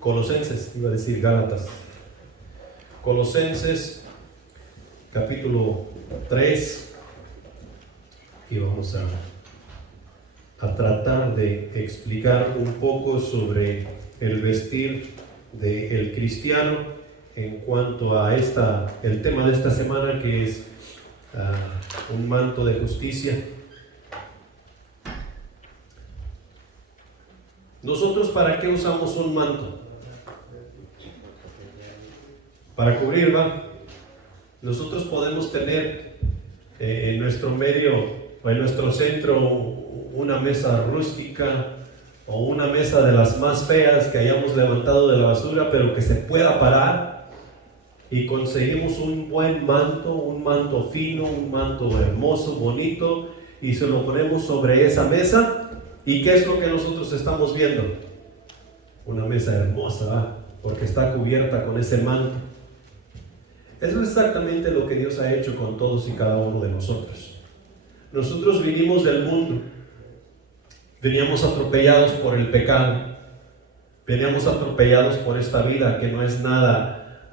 Colosenses, iba a decir Gálatas. Colosenses, capítulo 3, y vamos a tratar de explicar un poco sobre el vestir del cristiano en cuanto a el tema de esta semana, que es un manto de justicia. ¿Nosotros para qué usamos un manto? Para cubrir, ¿va? Nosotros podemos tener en nuestro medio o en nuestro centro una mesa rústica o una mesa de las más feas que hayamos levantado de la basura, pero que se pueda parar, y conseguimos un buen manto, un manto fino, un manto hermoso, bonito, y se lo ponemos sobre esa mesa. ¿Y qué es lo que nosotros estamos viendo? Una mesa hermosa, ¿va? Porque está cubierta con ese manto. Eso es exactamente lo que Dios ha hecho con todos y cada uno de nosotros. Nosotros vinimos del mundo, veníamos atropellados por el pecado, veníamos atropellados por esta vida que no es nada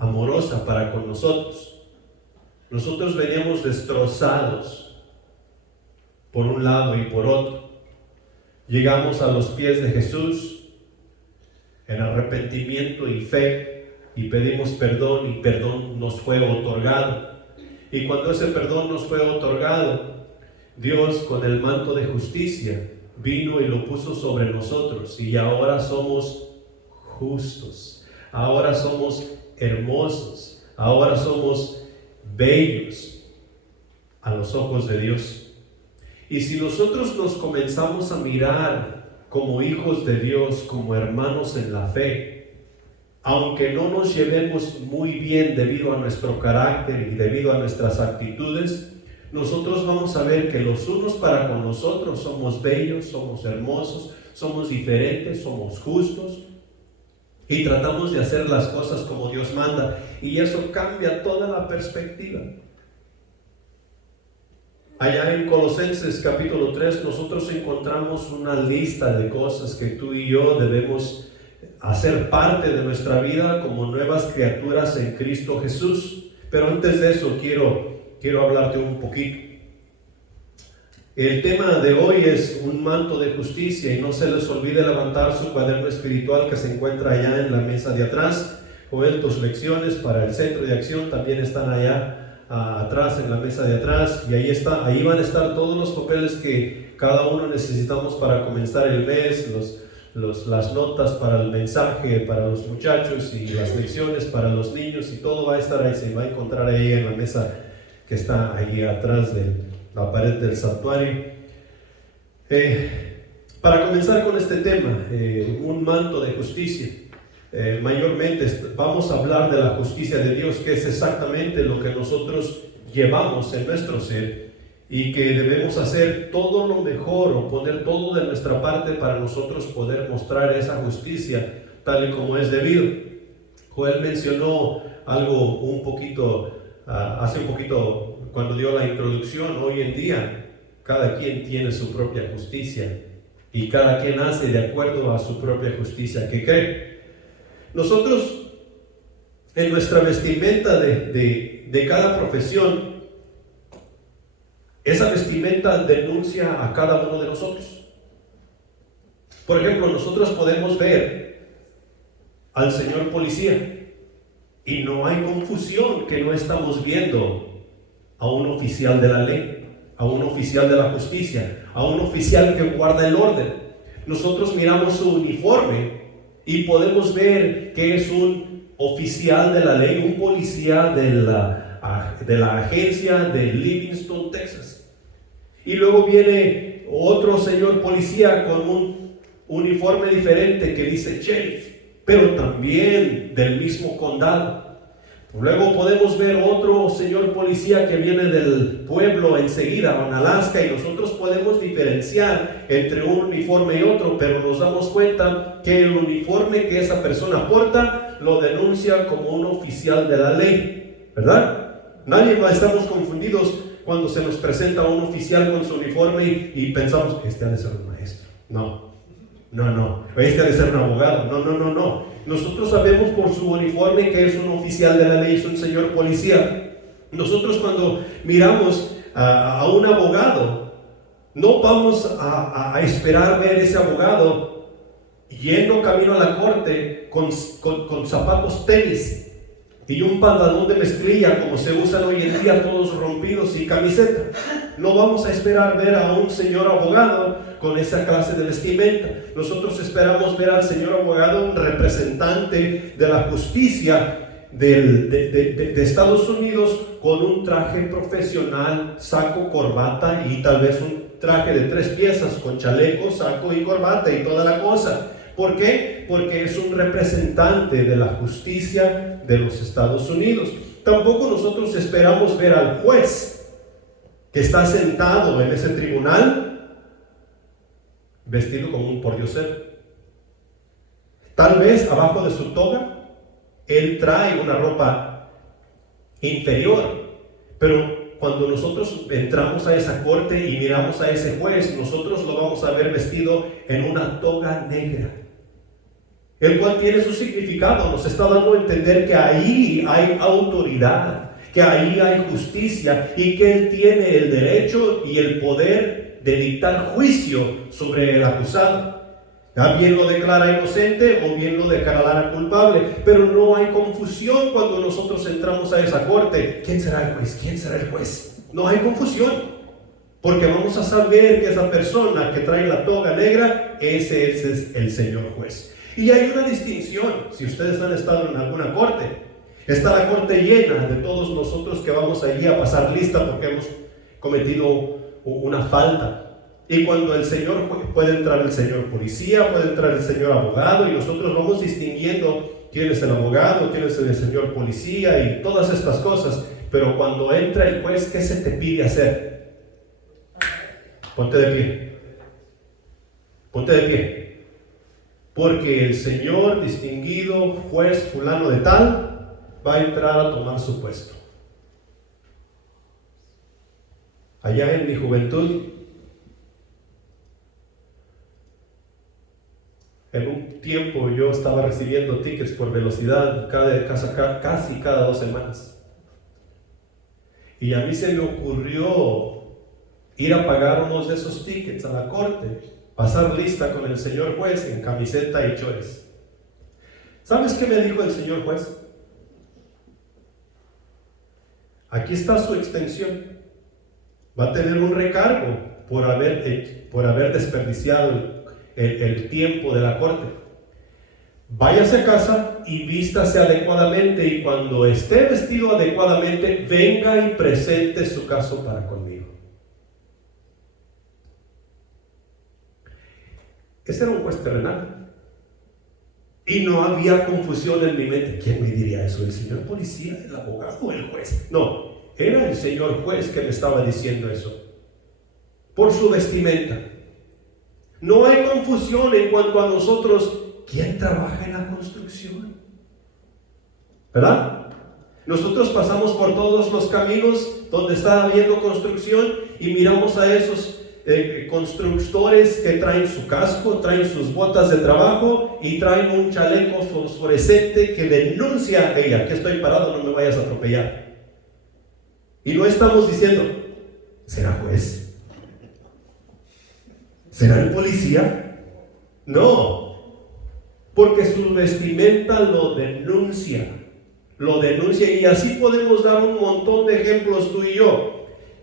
amorosa para con nosotros. Nosotros veníamos destrozados por un lado y por otro. Llegamos a los pies de Jesús en arrepentimiento y fe, y pedimos perdón, y perdón nos fue otorgado. Y cuando ese perdón nos fue otorgado, Dios con el manto de justicia vino y lo puso sobre nosotros, y ahora somos justos, ahora somos hermosos, ahora somos bellos a los ojos de Dios. Y si nosotros nos comenzamos a mirar como hijos de Dios, como hermanos en la fe, aunque no nos llevemos muy bien debido a nuestro carácter y debido a nuestras actitudes, nosotros vamos a ver que los unos para con los otros somos bellos, somos hermosos, somos diferentes, somos justos, y tratamos de hacer las cosas como Dios manda, y eso cambia toda la perspectiva. Allá en Colosenses capítulo 3 nosotros encontramos una lista de cosas que tú y yo debemos hacer parte de nuestra vida como nuevas criaturas en Cristo Jesús. Pero antes de eso quiero hablarte un poquito. El tema de hoy es un manto de justicia, y no se les olvide levantar su cuaderno espiritual que se encuentra allá en la mesa de atrás. Joel, tus lecciones para el centro de acción también están allá atrás, en la mesa de atrás, y ahí van a estar todos los papeles que cada uno necesitamos para comenzar el mes, las notas para el mensaje para los muchachos, y las lecciones para los niños, y todo va a estar ahí, se va a encontrar ahí en la mesa que está ahí atrás de la pared del santuario. Para comenzar con este tema, un manto de justicia. Mayormente vamos a hablar de la justicia de Dios, que es exactamente lo que nosotros llevamos en nuestro ser, y que debemos hacer todo lo mejor o poner todo de nuestra parte para nosotros poder mostrar esa justicia tal y como es debido. Joel mencionó algo un poquito, hace un poquito cuando dio la introducción. Hoy en día cada quien tiene su propia justicia, y cada quien hace de acuerdo a su propia justicia que cree. Nosotros, en nuestra vestimenta de cada profesión, esa vestimenta denuncia a cada uno de nosotros. Por ejemplo, nosotros podemos ver al señor policía, y no hay confusión que no estamos viendo a un oficial de la ley, a un oficial de la justicia, a un oficial que guarda el orden. Nosotros miramos su uniforme y podemos ver que es un oficial de la ley, un policía de la agencia de Livingston, Texas. Y luego viene otro señor policía con un uniforme diferente que dice sheriff, pero también del mismo condado. Luego podemos ver otro señor policía que viene del pueblo enseguida, en Alaska, y nosotros podemos diferenciar entre un uniforme y otro, pero nos damos cuenta que el uniforme que esa persona porta lo denuncia como un oficial de la ley, ¿verdad? Nadie más estamos confundidos cuando se nos presenta un oficial con su uniforme y pensamos, este ha de ser un maestro. No, no, este ha de ser un abogado. No. Nosotros sabemos por su uniforme que es un oficial de la ley, es un señor policía. Nosotros cuando miramos a un abogado, no vamos a esperar ver ese abogado yendo camino a la corte con zapatos tenis y un pantalón de mezclilla como se usan hoy en día, todos rompidos, y camiseta. No vamos a esperar ver a un señor abogado con esa clase de vestimenta. Nosotros esperamos ver al señor abogado, un representante de la justicia de Estados Unidos, con un traje profesional, saco, corbata y tal vez un traje de 3 piezas con chaleco, saco y corbata y toda la cosa. ¿Por qué? Porque es un representante de la justicia de los Estados Unidos. Tampoco nosotros esperamos ver al juez que está sentado en ese tribunal vestido como un pordiosero. Tal vez abajo de su toga él trae una ropa inferior, pero cuando nosotros entramos a esa corte y miramos a ese juez, nosotros lo vamos a ver vestido en una toga negra, el cual tiene su significado. Nos está dando a entender que ahí hay autoridad, que ahí hay justicia y que él tiene el derecho y el poder de dictar juicio sobre el acusado. Bien lo declara inocente o bien lo declarará culpable, pero no hay confusión cuando nosotros entramos a esa corte. ¿Quién será el juez? ¿Quién será el juez? No hay confusión, porque vamos a saber que esa persona que trae la toga negra, ese es el señor juez. Y hay una distinción. Si ustedes han estado en alguna corte, está la corte llena de todos nosotros que vamos allí a pasar lista porque hemos cometido una falta. Y cuando el señor, puede entrar el señor policía, puede entrar el señor abogado, y nosotros vamos distinguiendo quién es el abogado, quién es el señor policía y todas estas cosas. Pero cuando entra el juez, ¿qué se te pide hacer? Ponte de pie. Ponte de pie. Porque el señor distinguido juez fulano de tal va a entrar a tomar su puesto. Allá en mi juventud, en un tiempo yo estaba recibiendo tickets por velocidad casi cada 2 semanas. Y a mí se me ocurrió ir a pagar unos de esos tickets a la corte, pasar lista con el señor juez en camiseta y chores. ¿Sabes qué me dijo el señor juez? Aquí está su extensión. Va a tener un recargo por haber desperdiciado el tiempo de la corte. Váyase a casa y vístase adecuadamente, y cuando esté vestido adecuadamente, venga y presente su caso para conmigo. Ese era un juez terrenal. Y no había confusión en mi mente. ¿Quién me diría eso? ¿El señor policía, el abogado o el juez? No, era el señor juez que me estaba diciendo eso. Por su vestimenta. No hay confusión en cuanto a nosotros. ¿Quién trabaja en la construcción? ¿Verdad? Nosotros pasamos por todos los caminos donde está habiendo construcción y miramos a esos constructores que traen su casco, traen sus botas de trabajo y traen un chaleco fosforescente que denuncia: hey, aquí estoy parado, no me vayas a atropellar. Y no estamos diciendo: ¿será juez? ¿Será el policía? No, porque su vestimenta lo denuncia, y así podemos dar un montón de ejemplos tú y yo.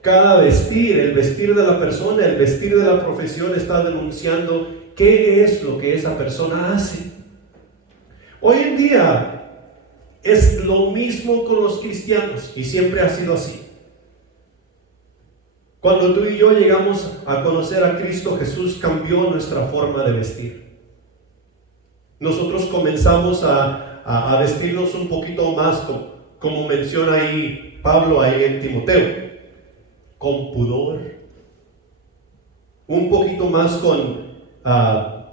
Cada vestir, el vestir de la persona, el vestir de la profesión está denunciando qué es lo que esa persona hace. Hoy en día es lo mismo con los cristianos y siempre ha sido así. Cuando tú y yo llegamos a conocer a Cristo, Jesús cambió nuestra forma de vestir. Nosotros comenzamos a vestirnos un poquito más, como menciona ahí Pablo ahí en Timoteo, con pudor, un poquito más con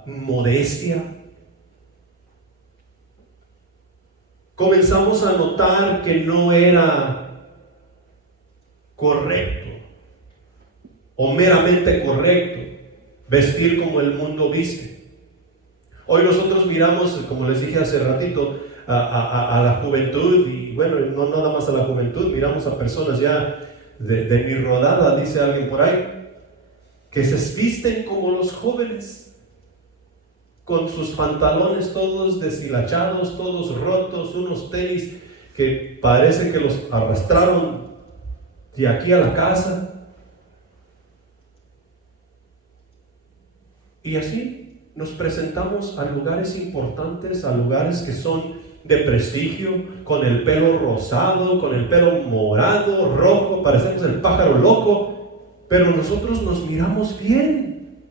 modestia. Comenzamos a notar que no era correcto o meramente correcto vestir como el mundo viste. Hoy nosotros miramos, como les dije hace ratito, a la juventud, y bueno, no nada más a la juventud, miramos a personas ya de mi rodada, dice alguien por ahí, que se visten como los jóvenes, con sus pantalones todos deshilachados, todos rotos, unos tenis que parece que los arrastraron de aquí a la casa. Y así nos presentamos a lugares importantes, a lugares que son de prestigio, con el pelo rosado, con el pelo morado, rojo, parecemos el pájaro loco, pero nosotros nos miramos bien.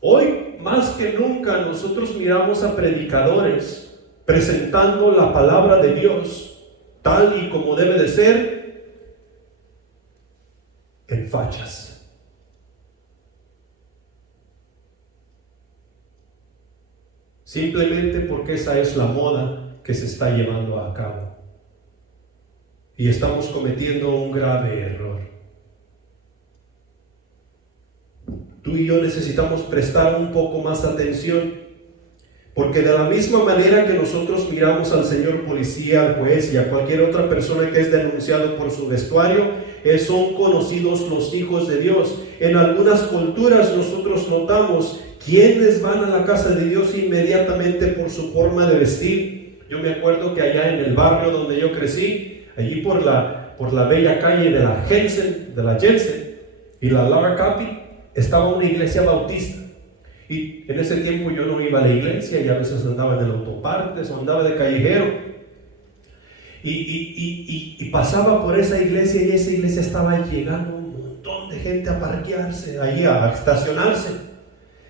Hoy, más que nunca, nosotros miramos a predicadores presentando la palabra de Dios tal y como debe de ser, en fachas. Simplemente porque esa es la moda que se está llevando a cabo. Y estamos cometiendo un grave error. Tú y yo necesitamos prestar un poco más atención, porque de la misma manera que nosotros miramos al señor policía, al juez y a cualquier otra persona que es denunciado por su vestuario, son conocidos los hijos de Dios. En algunas culturas nosotros notamos quiénes van a la casa de Dios inmediatamente por su forma de vestir. Yo me acuerdo que allá en el barrio donde yo crecí, allí por la bella calle de la Jensen y la Lara Capi, estaba una iglesia bautista. Y en ese tiempo yo no iba a la iglesia, y a veces andaba en el autopartes o andaba de callejero. Y pasaba por esa iglesia, y esa iglesia estaba llegando un montón de gente a parquearse, ahí a estacionarse.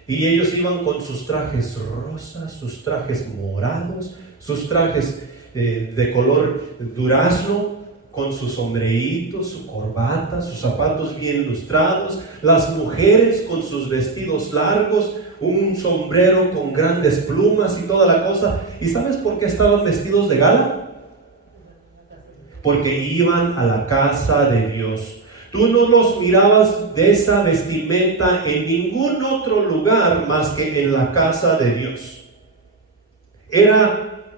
Y ellos iban con sus trajes rosas, sus trajes morados, sus trajes de color durazno, con sus sombreitos, su corbata, sus zapatos bien lustrados, las mujeres con sus vestidos largos, un sombrero con grandes plumas y toda la cosa. ¿Y sabes por qué estaban vestidos de gala? Porque iban a la casa de Dios. Tú no los mirabas de esa vestimenta en ningún otro lugar más que en la casa de Dios. Era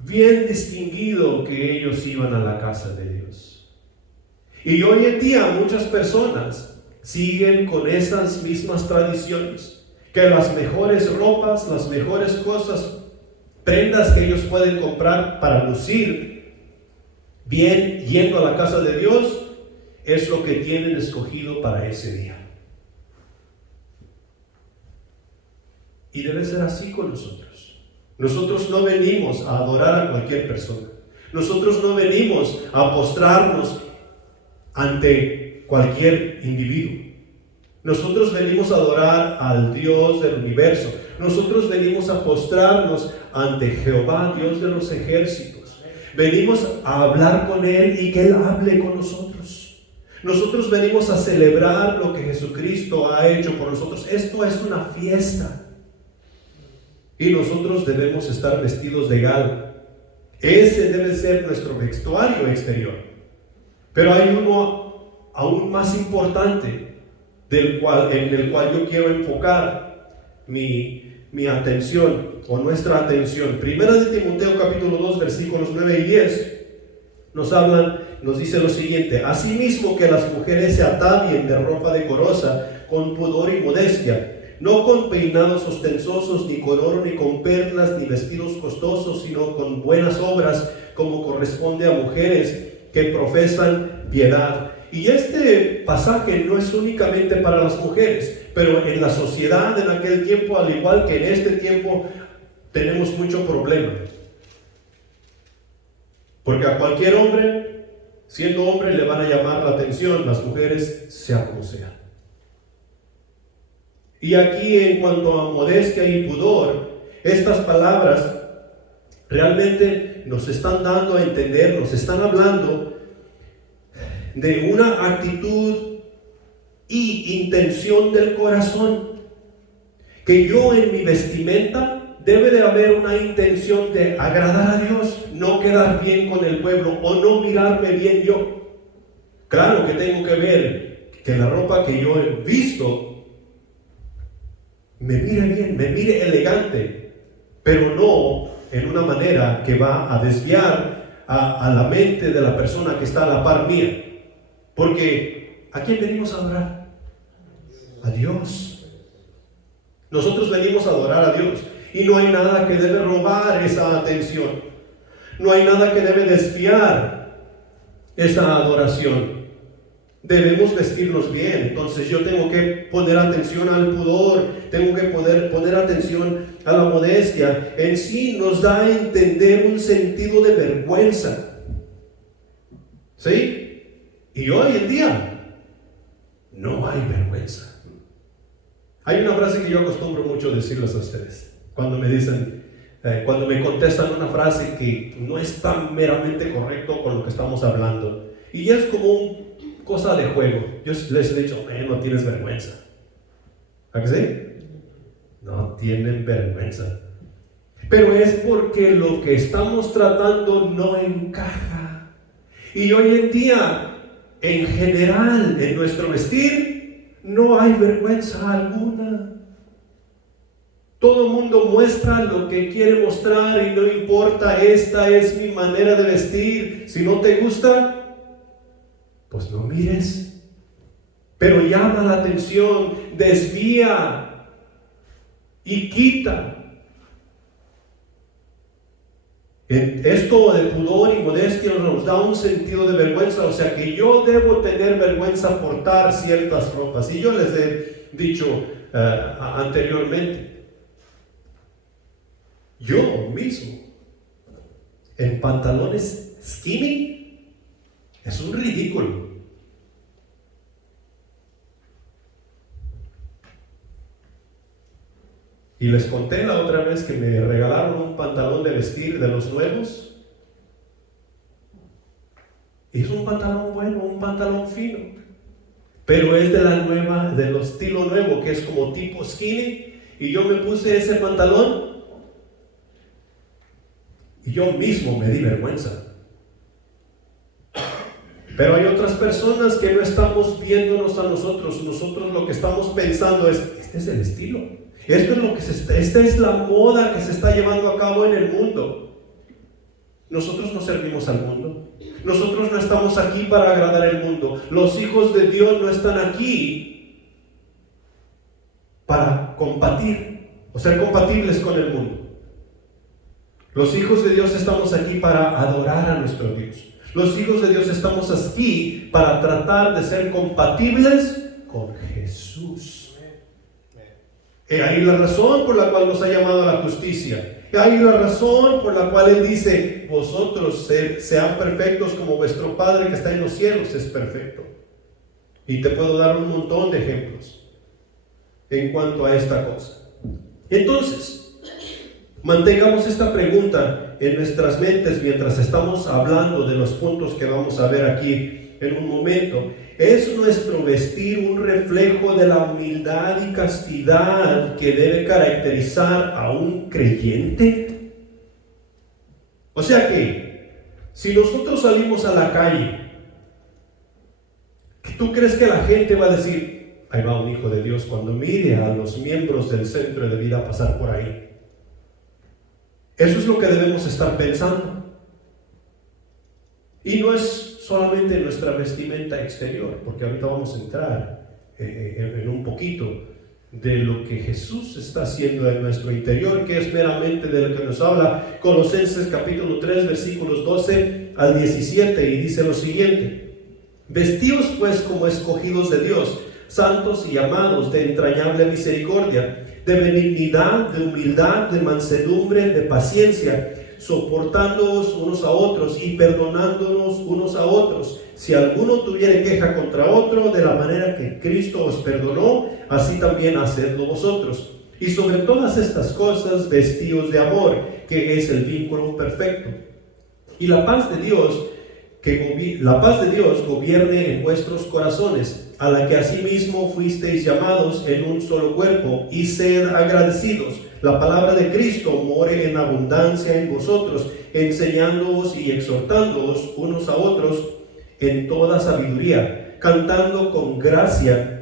bien distinguido que ellos iban a la casa de Dios. Y hoy en día muchas personas siguen con esas mismas tradiciones, que las mejores ropas, las mejores cosas, prendas que ellos pueden comprar para lucir bien yendo a la casa de Dios, es lo que tienen escogido para ese día. Y debe ser así con nosotros. Nosotros no venimos a adorar a cualquier persona. Nosotros no venimos a postrarnos ante cualquier individuo. Nosotros venimos a adorar al Dios del universo. Nosotros venimos a postrarnos ante Jehová, Dios de los ejércitos. Venimos a hablar con Él y que Él hable con nosotros. Nosotros venimos a celebrar lo que Jesucristo ha hecho por nosotros. Esto es una fiesta. Y nosotros debemos estar vestidos de gala. Ese debe ser nuestro vestuario exterior. Pero hay uno aún más importante en el cual yo quiero enfocar mi atención o nuestra atención. Primera de Timoteo capítulo 2 versículos 9 y 10 nos dice lo siguiente: asimismo que las mujeres se atavien de ropa decorosa, con pudor y modestia, no con peinados ostentosos, ni con oro, ni con perlas, ni vestidos costosos, sino con buenas obras, como corresponde a mujeres que profesan piedad. Y este pasaje no es únicamente para las mujeres, pero en la sociedad en aquel tiempo, al igual que en este tiempo, tenemos mucho problema. Porque a cualquier hombre, siendo hombre, le van a llamar la atención, las mujeres, sea como sea. Y aquí, en cuanto a modestia y pudor, estas palabras realmente nos están dando a entender, nos están hablando de una actitud y intención del corazón. Que yo en mi vestimenta debe de haber una intención de agradar a Dios, no quedar bien con el pueblo o no mirarme bien yo. Claro que tengo que ver que la ropa que yo he visto me mire bien, me mire elegante, pero no en una manera que va a desviar a la mente de la persona que está a la par mía. Porque ¿a quién venimos a adorar? A Dios. Nosotros venimos a adorar a Dios, y no hay nada que debe robar esa atención. No hay nada que debe desviar esa adoración. Debemos vestirnos bien. Entonces yo tengo que poner atención al pudor, tengo que poner atención a la modestia. En sí nos da a entender un sentido de vergüenza. ¿Sí? Y hoy en día no hay vergüenza. Hay una frase que yo acostumbro mucho decirles a ustedes cuando me dicen, cuando me contestan una frase que no es tan meramente correcto con lo que estamos hablando, y es como una cosa de juego. Yo les he dicho, no tienes vergüenza. ¿A que sí? No tienen vergüenza. Pero es porque lo que estamos tratando no encaja. Y hoy en día, en general, en nuestro vestir, no hay vergüenza alguna. Todo el mundo muestra lo que quiere mostrar y no importa, esta es mi manera de vestir. Si no te gusta, pues no mires. Pero llama la atención, desvía y quita. Esto de pudor y modestia nos da un sentido de vergüenza, o sea que yo debo tener vergüenza por portar ciertas ropas. Y yo les he dicho anteriormente, yo mismo en pantalones skinny es un ridículo. Y les conté la otra vez que me regalaron un pantalón de vestir de los nuevos. Y es un pantalón bueno, un pantalón fino, pero es de la nueva, del estilo nuevo, que es como tipo skinny. Y yo me puse ese pantalón y yo mismo me di vergüenza. Pero hay otras personas que no estamos viéndonos a nosotros. Nosotros lo que estamos pensando es, este es el estilo. Esto es lo que esta es la moda que se está llevando a cabo en el mundo. Nosotros no servimos al mundo. Nosotros no estamos aquí para agradar al mundo. Los hijos de Dios no están aquí para compartir o ser compatibles con el mundo. Los hijos de Dios estamos aquí para adorar a nuestro Dios. Los hijos de Dios estamos aquí para tratar de ser compatibles con Jesús. Es ahí la razón por la cual nos ha llamado a la justicia. Es ahí la razón por la cual Él dice, vosotros sean perfectos como vuestro Padre que está en los cielos es perfecto. Y te puedo dar un montón de ejemplos en cuanto a esta cosa. Entonces, mantengamos esta pregunta en nuestras mentes mientras estamos hablando de los puntos que vamos a ver aquí en un momento. ¿Es nuestro vestir un reflejo de la humildad y castidad que debe caracterizar a un creyente? O sea que, si nosotros salimos a la calle, ¿tú crees que la gente va a decir, ahí va un hijo de Dios, cuando mire a los miembros del centro de vida pasar por ahí? Eso es lo que debemos estar pensando. Y no es solamente nuestra vestimenta exterior, porque ahorita vamos a entrar en un poquito de lo que Jesús está haciendo en nuestro interior, que es meramente de lo que nos habla Colosenses capítulo 3 versículos 12 al 17, y dice lo siguiente: vestíos pues como escogidos de Dios, santos y amados, de entrañable misericordia, de benignidad, de humildad, de mansedumbre, de paciencia, soportándoos unos a otros y perdonándonos unos a otros, si alguno tuviere queja contra otro, de la manera que Cristo os perdonó, así también hacedlo vosotros. Y sobre todas estas cosas, vestíos de amor, que es el vínculo perfecto. Y la paz de Dios gobierne en vuestros corazones, a la que asimismo fuisteis llamados en un solo cuerpo, y sed agradecidos. La palabra de Cristo more en abundancia en vosotros, enseñándoos y exhortándoos unos a otros en toda sabiduría, cantando con gracia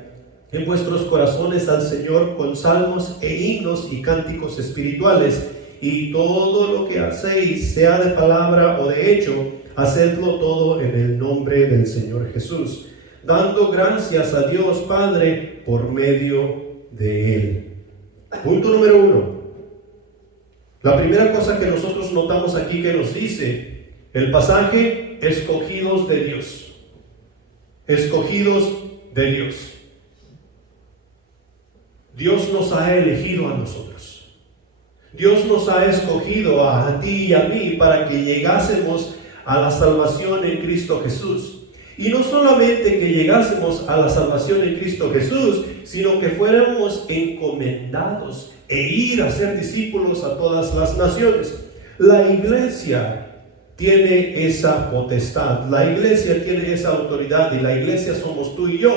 en vuestros corazones al Señor con salmos e himnos y cánticos espirituales, y todo lo que hacéis, sea de palabra o de hecho, hacedlo todo en el nombre del Señor Jesús, dando gracias a Dios Padre por medio de Él. Punto número 1. La primera cosa que nosotros notamos aquí que nos dice el pasaje: escogidos de Dios. Escogidos de Dios. Dios nos ha elegido a nosotros. Dios nos ha escogido a ti y a mí para que llegásemos a la salvación en Cristo Jesús. Y no solamente que llegásemos a la salvación en Cristo Jesús, sino que fuéramos encomendados e ir a ser discípulos a todas las naciones. La iglesia tiene esa potestad, la iglesia tiene esa autoridad, y la iglesia somos tú y yo.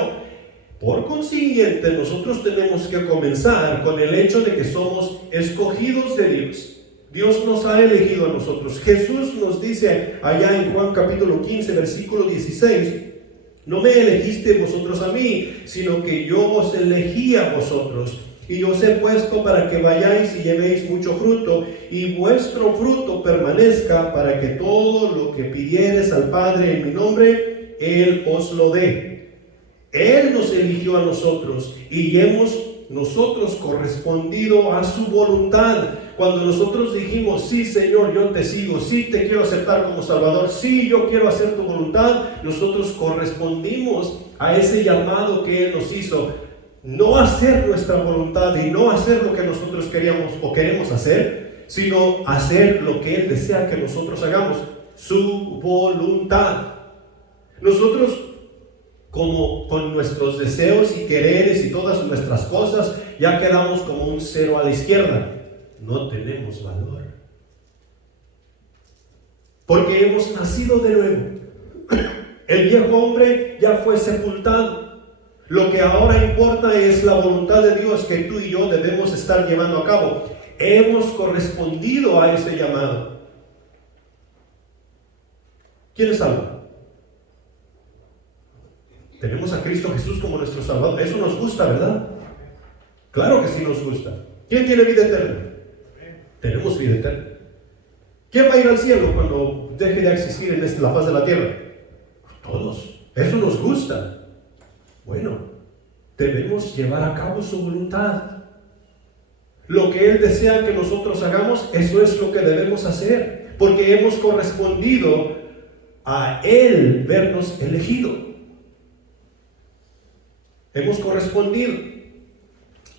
Por consiguiente, nosotros tenemos que comenzar con el hecho de que somos escogidos de Dios. Dios nos ha elegido a nosotros. Jesús nos dice allá en Juan capítulo 15, versículo 16: no me elegiste vosotros a mí, sino que yo os elegí a vosotros, y os he puesto para que vayáis y llevéis mucho fruto, y vuestro fruto permanezca, para que todo lo que pidiereis al Padre en mi nombre, Él os lo dé. Él nos eligió a nosotros y hemos nosotros correspondido a su voluntad. Cuando nosotros dijimos: sí, Señor, yo te sigo, sí te quiero aceptar como Salvador, sí, yo quiero hacer tu voluntad, nosotros correspondimos a ese llamado que Él nos hizo. No hacer nuestra voluntad y no hacer lo que nosotros queríamos o queremos hacer, sino hacer lo que Él desea que nosotros hagamos, su voluntad. Nosotros, como con nuestros deseos y quereres y todas nuestras cosas, ya quedamos como un cero a la izquierda. No tenemos valor, porque hemos nacido de nuevo. El viejo hombre ya fue sepultado. Lo que ahora importa es la voluntad de Dios que tú y yo debemos estar llevando a cabo. Hemos correspondido a ese llamado. ¿Quién es salvo? Tenemos a Cristo Jesús como nuestro Salvador. Eso nos gusta, ¿verdad? Claro que sí nos gusta. ¿Quién tiene vida eterna? Tenemos vida eterna. ¿Quién va a ir al cielo cuando deje de existir en la faz de la tierra? Todos. Eso nos gusta. Bueno, debemos llevar a cabo su voluntad. Lo que Él desea que nosotros hagamos, eso es lo que debemos hacer, porque hemos correspondido a Él vernos elegido. Hemos correspondido.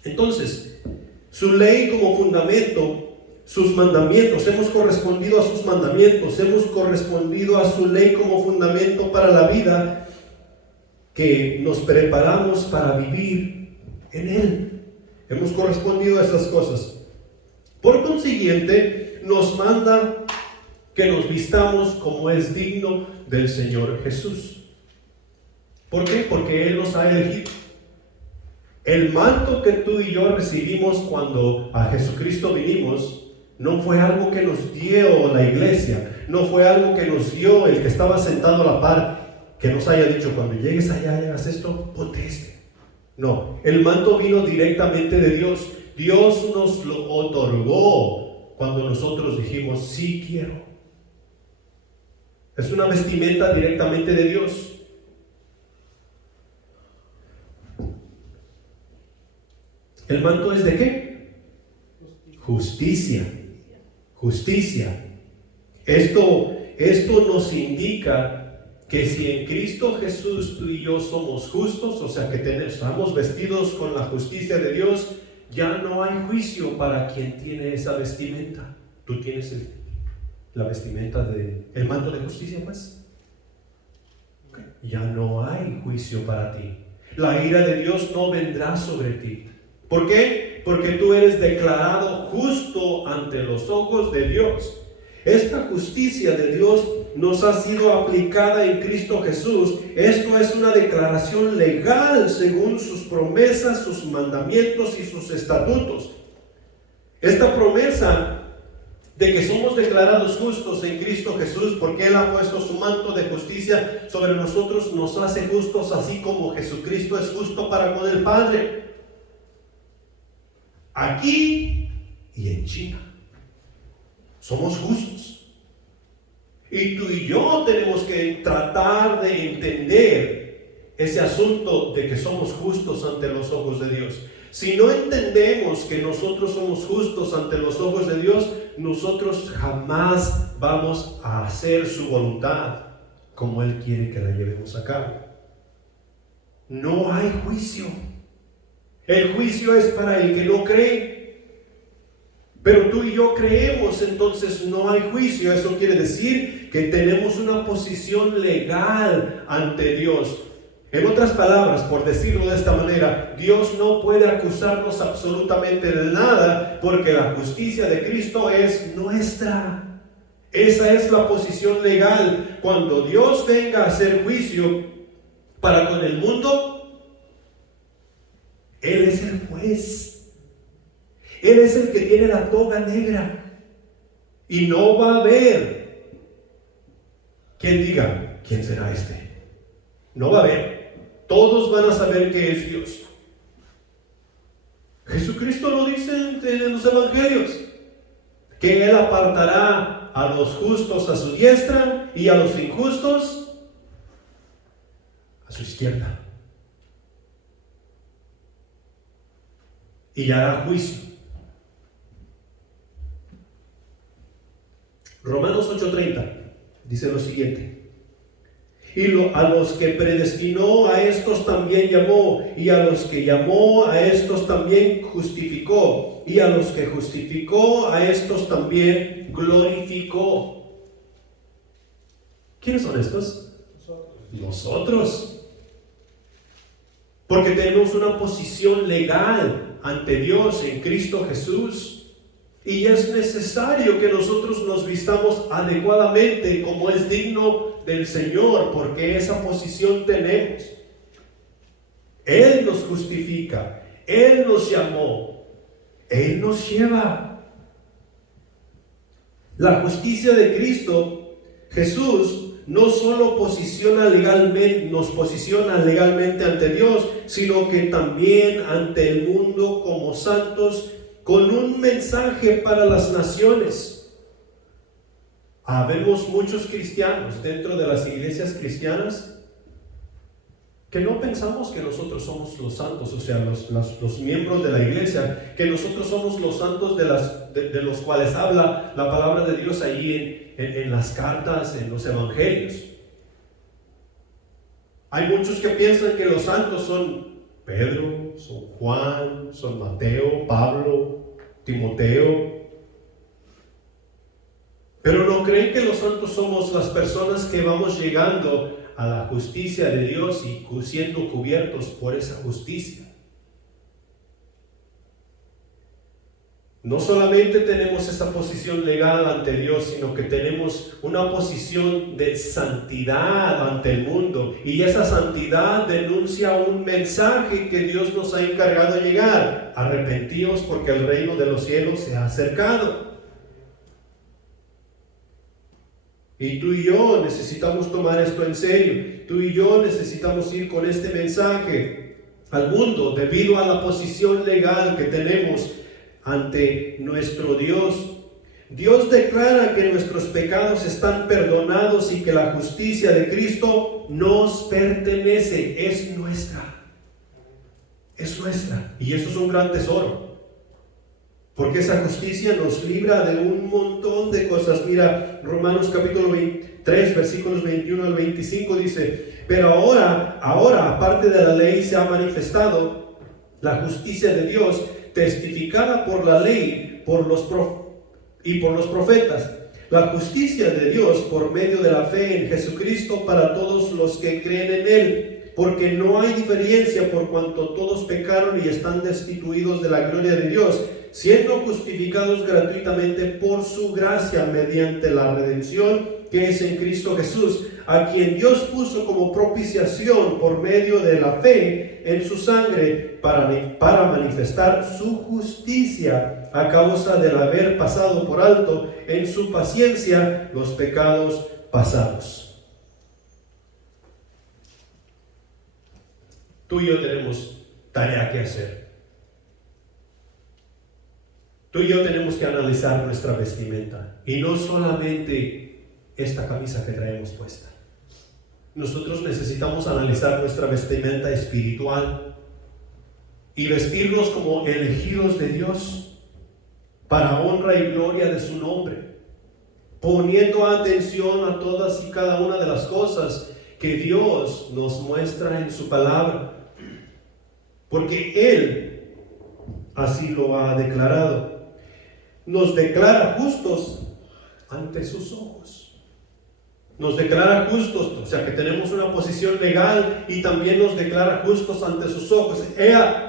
Entonces, su ley como fundamento, sus mandamientos, hemos correspondido a sus mandamientos, hemos correspondido a su ley como fundamento para la vida que nos preparamos para vivir en Él. Hemos correspondido a esas cosas. Por consiguiente, nos manda que nos vistamos como es digno del Señor Jesús. ¿Por qué? Porque Él nos ha elegido. El manto que tú y yo recibimos cuando a Jesucristo vinimos no fue algo que nos dio la iglesia, no fue algo que nos dio el que estaba sentado a la par, que nos haya dicho: cuando llegues allá y hagas esto, ponte este. No, el manto vino directamente de Dios. Dios nos lo otorgó cuando nosotros dijimos: sí quiero. Es una vestimenta directamente de Dios. ¿El manto es de qué? Justicia. Justicia. Esto nos indica que si en Cristo Jesús tú y yo somos justos, o sea que estamos vestidos con la justicia de Dios, ya no hay juicio para quien tiene esa vestimenta. Tú tienes la vestimenta el manto de justicia, pues. Ya no hay juicio para ti. La ira de Dios no vendrá sobre ti. ¿Por qué? Porque tú eres declarado justo ante los ojos de Dios. Esta justicia de Dios nos ha sido aplicada en Cristo Jesús. Esto es una declaración legal según sus promesas, sus mandamientos y sus estatutos. Esta promesa de que somos declarados justos en Cristo Jesús, porque Él ha puesto su manto de justicia sobre nosotros, nos hace justos así como Jesucristo es justo para con el Padre. Aquí y en China somos justos. Y tú y yo tenemos que tratar de entender ese asunto de que somos justos ante los ojos de Dios. Si no entendemos que nosotros somos justos ante los ojos de Dios, nosotros jamás vamos a hacer su voluntad como Él quiere que la llevemos a cabo. No hay juicio. El juicio es para el que no cree. Pero tú y yo creemos, entonces no hay juicio. Eso quiere decir que tenemos una posición legal ante Dios. En otras palabras, por decirlo de esta manera, Dios no puede acusarnos absolutamente de nada, porque la justicia de Cristo es nuestra. Esa es la posición legal. Cuando Dios venga a hacer juicio para con el mundo, Él es el juez. Él es el que tiene la toga negra. Y no va a haber quien diga, ¿quién será este? No va a haber. Todos van a saber que es Dios. Jesucristo lo dice en los evangelios, que Él apartará a los justos a su diestra y a los injustos a su izquierda. Y hará juicio. Romanos 8:30 dice lo siguiente: a los que predestinó, a estos también llamó, y a los que llamó, a estos también justificó, y a los que justificó, a estos también glorificó. ¿Quiénes son estos? Nosotros. Porque tenemos una posición legal ante Dios en Cristo Jesús. Y es necesario que nosotros nos vistamos adecuadamente como es digno del Señor, porque esa posición tenemos. Él nos justifica, Él nos llamó, Él nos lleva. La justicia de Cristo Jesús no solo nos posiciona legalmente ante Dios, sino que también ante el mundo como santos, con un mensaje para las naciones. Habemos muchos cristianos dentro de las iglesias cristianas que no pensamos que nosotros somos los santos, o sea, los miembros de la iglesia, que nosotros somos los santos de los cuales habla la palabra de Dios allí en las cartas, en los evangelios. Hay muchos que piensan que los santos son Pedro, son Juan, son Mateo, Pablo, Timoteo. Pero no creen que los santos somos las personas que vamos llegando a la justicia de Dios y siendo cubiertos por esa justicia. No solamente tenemos esa posición legal ante Dios, sino que tenemos una posición de santidad ante el mundo. Y esa santidad denuncia un mensaje que Dios nos ha encargado de llegar. Arrepentíos porque el reino de los cielos se ha acercado. Y tú y yo necesitamos tomar esto en serio. Tú y yo necesitamos ir con este mensaje al mundo debido a la posición legal que tenemos ante nuestro Dios. Dios declara que nuestros pecados están perdonados y que la justicia de Cristo nos pertenece, es nuestra. Es nuestra. Y eso es un gran tesoro. Porque esa justicia nos libra de un montón de cosas. Mira, Romanos capítulo 3, versículos 21 al 25 dice: pero ahora, aparte de la ley, se ha manifestado la justicia de Dios, testificada por la ley y por los profetas, la justicia de Dios por medio de la fe en Jesucristo para todos los que creen en Él, porque no hay diferencia por cuanto todos pecaron y están destituidos de la gloria de Dios, siendo justificados gratuitamente por su gracia mediante la redención que es en Cristo Jesús, a quien Dios puso como propiciación por medio de la fe en su sangre para manifestar su justicia a causa del haber pasado por alto en su paciencia los pecados pasados. Tú y yo tenemos tarea que hacer. Tú y yo tenemos que analizar nuestra vestimenta, y no solamente esta camisa que traemos puesta. Nosotros necesitamos analizar nuestra vestimenta espiritual y vestirnos como elegidos de Dios para honra y gloria de su nombre, poniendo atención a todas y cada una de las cosas que Dios nos muestra en su palabra, porque Él así lo ha declarado. Nos declara justos ante sus ojos. Nos declara justos, o sea que tenemos una posición legal, y también nos declara justos ante sus ojos.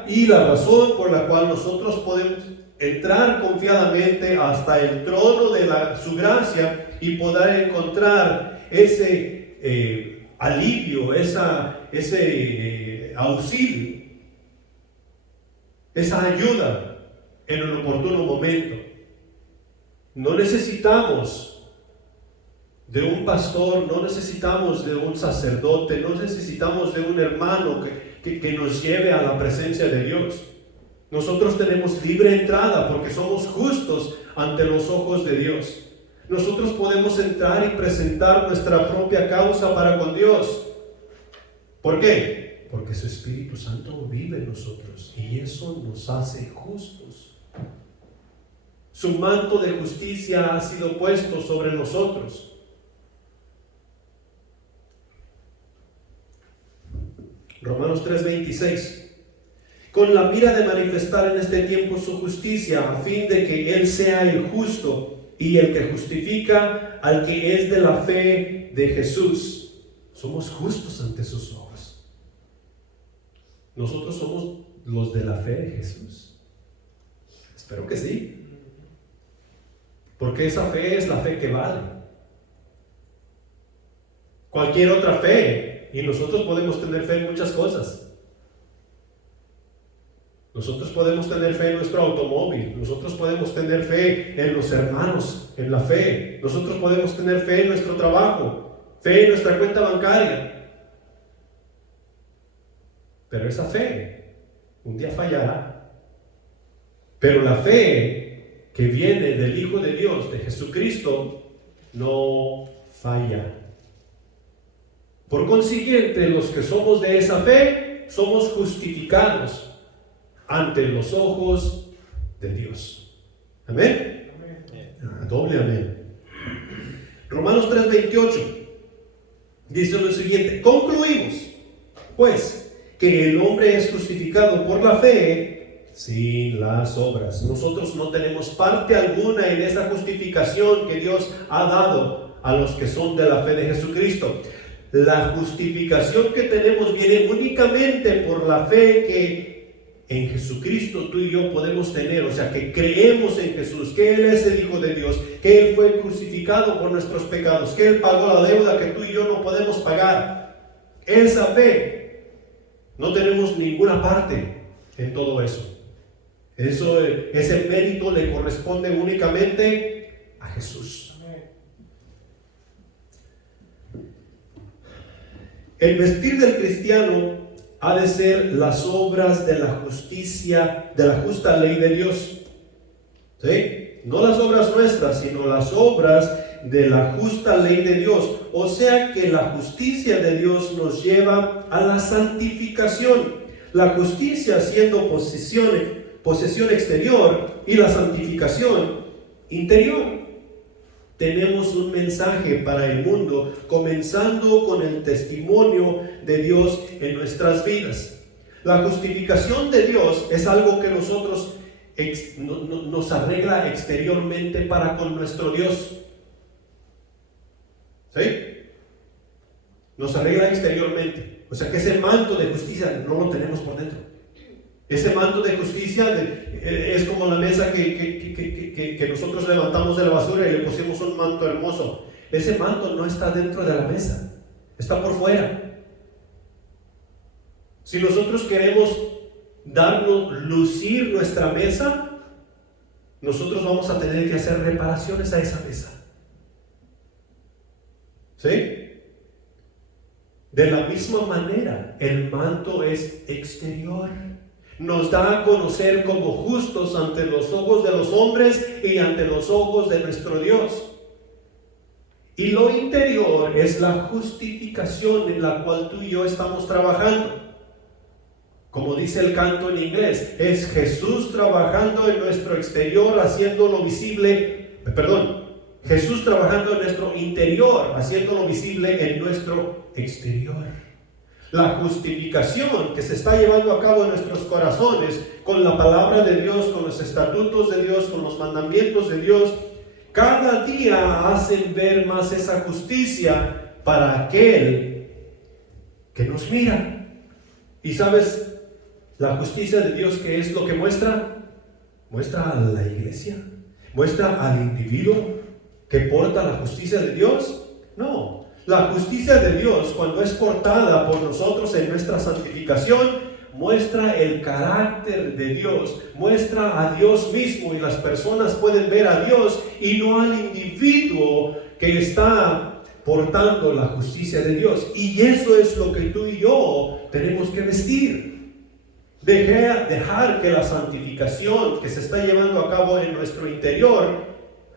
Y la razón por la cual nosotros podemos entrar confiadamente hasta el trono de su gracia y poder encontrar ese alivio, ese auxilio, esa ayuda en un oportuno momento. No necesitamos de un pastor, no necesitamos de un sacerdote, no necesitamos de un hermano que nos lleve a la presencia de Dios. Nosotros tenemos libre entrada porque somos justos ante los ojos de Dios. Nosotros podemos entrar y presentar nuestra propia causa para con Dios. ¿Por qué? Porque su Espíritu Santo vive en nosotros y eso nos hace justos. Su manto de justicia ha sido puesto sobre nosotros. Romanos 3:26. Con la mira de manifestar en este tiempo su justicia, a fin de que Él sea el justo y el que justifica al que es de la fe de Jesús. Somos justos ante sus ojos. Nosotros somos los de la fe de Jesús. Espero que sí. Porque esa fe es la fe que vale. Cualquier otra fe, y nosotros podemos tener fe en muchas cosas. Nosotros podemos tener fe en nuestro automóvil, nosotros podemos tener fe en los hermanos, en la fe. Nosotros podemos tener fe en nuestro trabajo, fe en nuestra cuenta bancaria. Pero esa fe un día fallará. Pero la fe que viene del Hijo de Dios, de Jesucristo, no falla. Por consiguiente, los que somos de esa fe, somos justificados ante los ojos de Dios. ¿Amén? Doble amén. Romanos 3:28 dice lo siguiente: concluimos, pues, que el hombre es justificado por la fe sin las obras. Nosotros no tenemos parte alguna en esa justificación que Dios ha dado a los que son de la fe de Jesucristo. La justificación que tenemos viene únicamente por la fe que en Jesucristo tú y yo podemos tener. O sea, que creemos en Jesús, que Él es el Hijo de Dios, que Él fue crucificado por nuestros pecados, que Él pagó la deuda que tú y yo no podemos pagar. Esa fe, no tenemos ninguna parte en todo eso. Ese mérito le corresponde únicamente a Jesús. El vestir del cristiano ha de ser las obras de la justicia, de la justa ley de Dios. ¿Sí? No las obras nuestras, sino las obras de la justa ley de Dios. O sea que la justicia de Dios nos lleva a la santificación. La justicia siendo posesión exterior y la santificación interior. Tenemos un mensaje para el mundo, comenzando con el testimonio de Dios en nuestras vidas. La justificación de Dios es algo que nosotros nos arregla exteriormente para con nuestro Dios. ¿Sí? Nos arregla exteriormente. O sea que ese manto de justicia no lo tenemos por dentro. Ese manto de justicia es como la mesa que nosotros levantamos de la basura y le pusimos un manto hermoso. ese manto no está dentro de la mesa, está por fuera. Si nosotros queremos lucir nuestra mesa, nosotros vamos a tener que hacer reparaciones a esa mesa. ¿Sí? De la misma manera, el manto es exterior. Nos da a conocer como justos ante los ojos de los hombres y ante los ojos de nuestro Dios. Y lo interior es la justificación en la cual tú y yo estamos trabajando. Como dice el canto en inglés, es Jesús trabajando en nuestro exterior, haciéndolo visible, Jesús trabajando en nuestro interior, haciéndolo visible en nuestro exterior. La justificación que se está llevando a cabo en nuestros corazones, con la palabra de Dios, con los estatutos de Dios, con los mandamientos de Dios, cada día hacen ver más esa justicia para aquel que nos mira. Y sabes, la justicia de Dios, ¿qué es lo que muestra? Muestra a la iglesia, muestra al individuo que porta la justicia de Dios. No, la justicia de Dios, cuando es portada por nosotros en nuestra santificación, muestra el carácter de Dios, muestra a Dios mismo, y las personas pueden ver a Dios y no al individuo que está portando la justicia de Dios. Y eso es lo que tú y yo tenemos que vestir. Dejar que la santificación que se está llevando a cabo en nuestro interior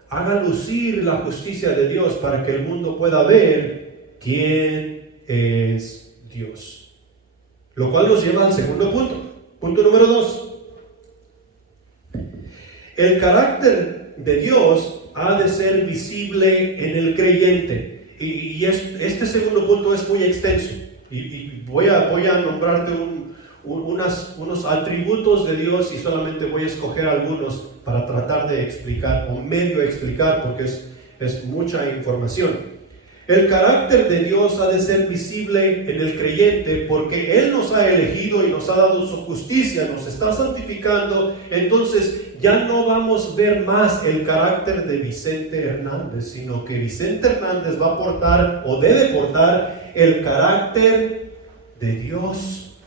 haga lucir la justicia de Dios para que el mundo pueda ver quién es Dios. Lo cual nos lleva al segundo punto. Punto número 2. El carácter de Dios ha de ser visible en el creyente. Y este segundo punto es muy extenso. Y voy a nombrarte unos atributos de Dios, y solamente voy a escoger algunos para tratar de explicar, o medio explicar, porque es mucha información. El carácter de Dios ha de ser visible en el creyente porque Él nos ha elegido y nos ha dado su justicia, nos está santificando. Entonces ya no vamos a ver más el carácter de Vicente Hernández, sino que Vicente Hernández va a portar, o debe portar, el carácter de Dios.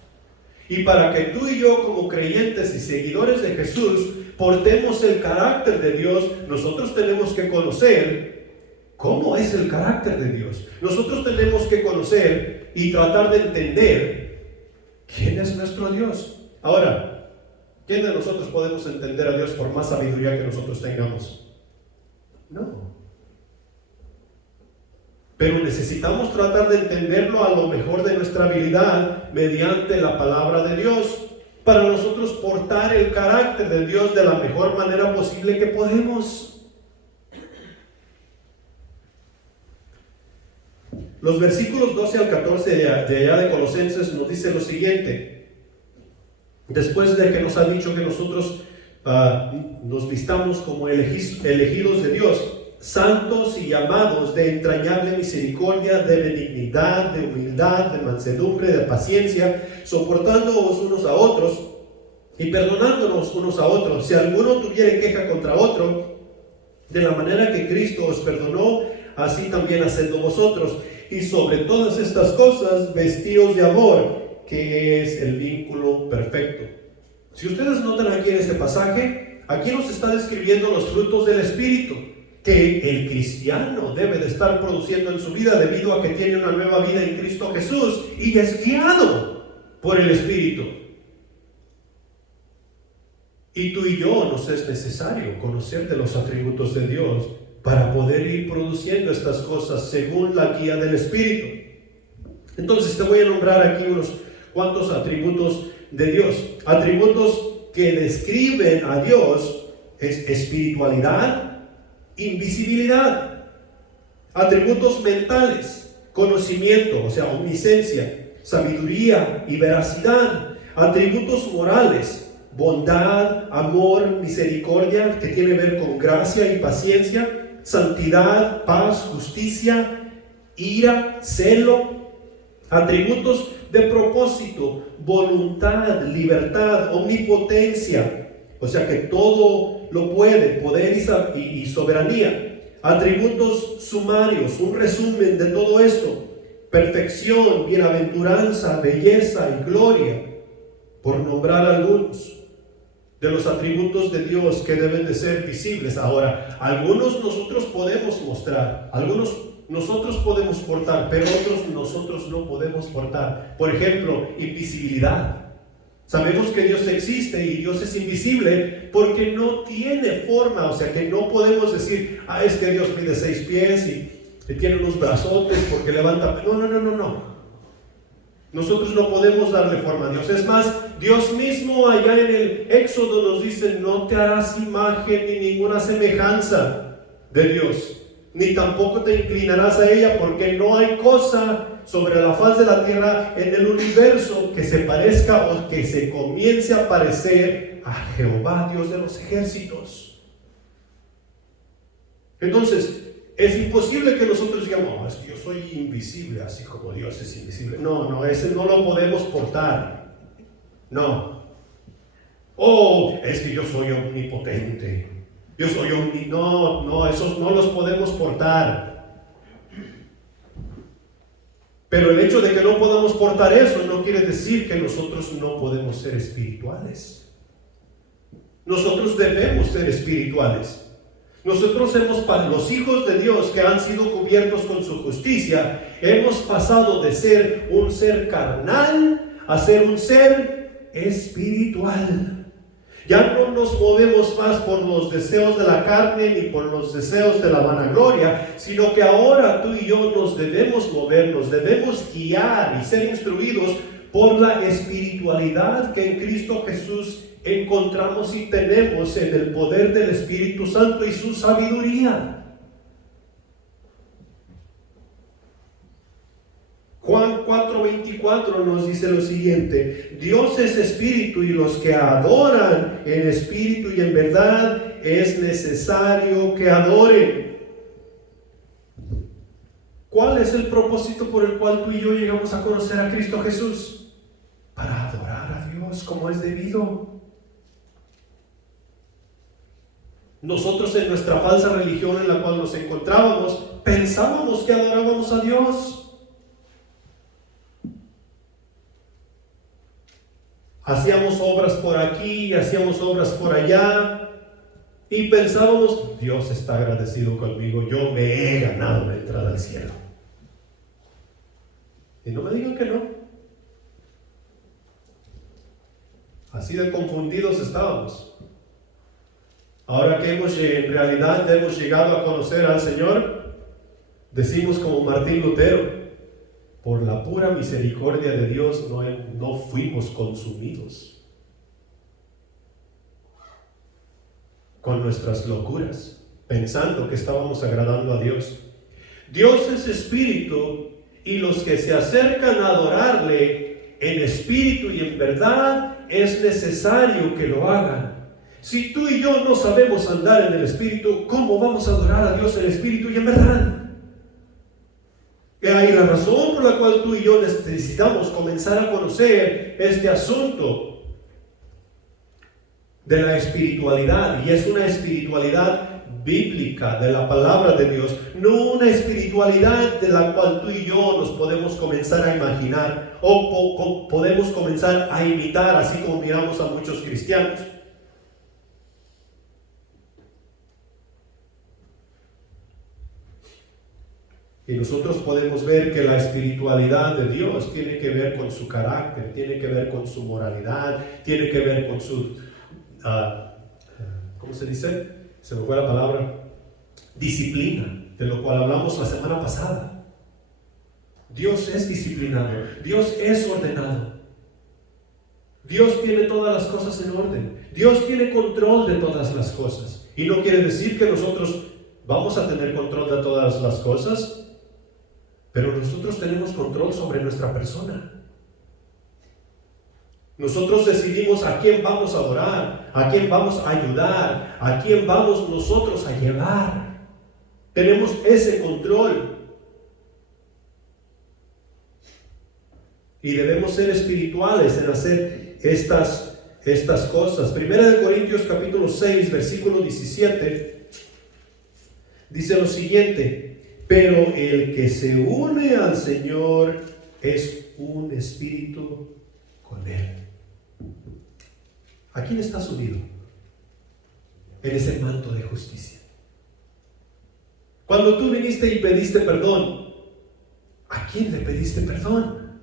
Y para que tú y yo, como creyentes y seguidores de Jesús, portemos el carácter de Dios, nosotros tenemos que conocer ¿cómo es el carácter de Dios? Nosotros tenemos que conocer y tratar de entender quién es nuestro Dios. Ahora, ¿quién de nosotros podemos entender a Dios por más sabiduría que nosotros tengamos? No. Pero necesitamos tratar de entenderlo a lo mejor de nuestra habilidad mediante la palabra de Dios, para nosotros portar el carácter de Dios de la mejor manera posible que podemos. Los versículos 12 al 14 de allá de Colosenses nos dice lo siguiente. Después de que nos ha dicho que nosotros nos vistamos como elegidos de Dios, santos y llamados de entrañable misericordia, de benignidad, de humildad, de mansedumbre, de paciencia, soportándoos unos a otros y perdonándonos unos a otros. Si alguno tuviere queja contra otro, de la manera que Cristo os perdonó, así también hacedlo vosotros. Y sobre todas estas cosas, vestíos de amor, que es el vínculo perfecto. Si ustedes notan aquí en este pasaje, aquí nos está describiendo los frutos del Espíritu que el cristiano debe de estar produciendo en su vida, debido a que tiene una nueva vida en Cristo Jesús y es guiado por el Espíritu. Y tú y yo nos es necesario conocer de los atributos de Dios para poder ir produciendo estas cosas según la guía del Espíritu. Entonces te voy a nombrar aquí unos cuantos atributos de Dios. Atributos que describen a Dios es espiritualidad, invisibilidad. Atributos mentales, conocimiento, o sea, omnisciencia, sabiduría y veracidad. Atributos morales, bondad, amor, misericordia, que tiene que ver con gracia y paciencia, santidad, paz, justicia, ira, celo. Atributos de propósito, voluntad, libertad, omnipotencia, o sea que todo lo puede, poder y soberanía. atributos sumarios, un resumen de todo esto: perfección, bienaventuranza, belleza y gloria, por nombrar algunos de los atributos de Dios que deben de ser visibles. Ahora, algunos nosotros podemos mostrar, algunos nosotros podemos portar, pero otros nosotros no podemos portar. Por ejemplo, invisibilidad. Sabemos que Dios existe y Dios es invisible porque no tiene forma, o sea que no podemos decir, es que Dios mide 6 pies y tiene unos brazotes porque levanta. No. Nosotros no podemos darle forma a Dios. Es más, Dios mismo allá en el Éxodo nos dice: no te harás imagen ni ninguna semejanza de Dios, ni tampoco te inclinarás a ella, porque no hay cosa sobre la faz de la tierra en el universo que se parezca o que se comience a parecer a Jehová, Dios de los ejércitos. Entonces, es imposible que nosotros digamos: es que yo soy invisible, así como Dios es invisible. No, ese no lo podemos portar. No. Es que yo soy omnipotente. Yo soy No, esos no los podemos portar. Pero el hecho de que no podamos portar eso no quiere decir que nosotros no podemos ser espirituales. Nosotros debemos ser espirituales. Nosotros los hijos de Dios que han sido cubiertos con su justicia, hemos pasado de ser un ser carnal a ser un ser espiritual. Ya no nos movemos más por los deseos de la carne ni por los deseos de la vanagloria, sino que ahora tú y yo nos debemos mover, nos debemos guiar y ser instruidos por la espiritualidad que en Cristo Jesús encontramos y tenemos en el poder del Espíritu Santo y su sabiduría. Juan 4:24 nos dice lo siguiente: Dios es espíritu y los que adoran en espíritu y en verdad es necesario que adoren. ¿Cuál es el propósito por el cual tú y yo llegamos a conocer a Cristo Jesús? Para adorar a Dios como es debido. Nosotros, en nuestra falsa religión en la cual nos encontrábamos, pensábamos que adorábamos a Dios. Hacíamos obras por aquí, hacíamos obras por allá y pensábamos: Dios está agradecido conmigo, yo me he ganado la entrada al cielo. Y no me digan que no. Así de confundidos estábamos. Ahora que en realidad hemos llegado a conocer al Señor, decimos como Martín Lutero: por la pura misericordia de Dios no fuimos consumidos con nuestras locuras, pensando que estábamos agradando a Dios. Dios es espíritu y los que se acercan a adorarle en espíritu y en verdad es necesario que lo hagan. Si tú y yo no sabemos andar en el espíritu, ¿cómo vamos a adorar a Dios en espíritu y en verdad? Y ahí la razón por la cual tú y yo necesitamos comenzar a conocer este asunto de la espiritualidad, y es una espiritualidad bíblica de la palabra de Dios, no una espiritualidad de la cual tú y yo nos podemos comenzar a imaginar o podemos comenzar a imitar, así como miramos a muchos cristianos. Y nosotros podemos ver que la espiritualidad de Dios tiene que ver con su carácter, tiene que ver con su moralidad, tiene que ver con su, ¿cómo se dice? Se me fue la palabra, disciplina, de lo cual hablamos la semana pasada. Dios es disciplinado, Dios es ordenado. Dios tiene todas las cosas en orden, Dios tiene control de todas las cosas. Y no quiere decir que nosotros vamos a tener control de todas las cosas, pero nosotros tenemos control sobre nuestra persona. Nosotros decidimos a quién vamos a adorar, a quién vamos a ayudar, a quién vamos nosotros a llevar. Tenemos ese control. Y debemos ser espirituales en hacer estas cosas. Primera de Corintios capítulo 6, versículo 17. dice lo siguiente: pero el que se une al Señor es un espíritu con Él. ¿A quién estás unido? En ese manto de justicia. Cuando tú viniste y pediste perdón, ¿a quién le pediste perdón?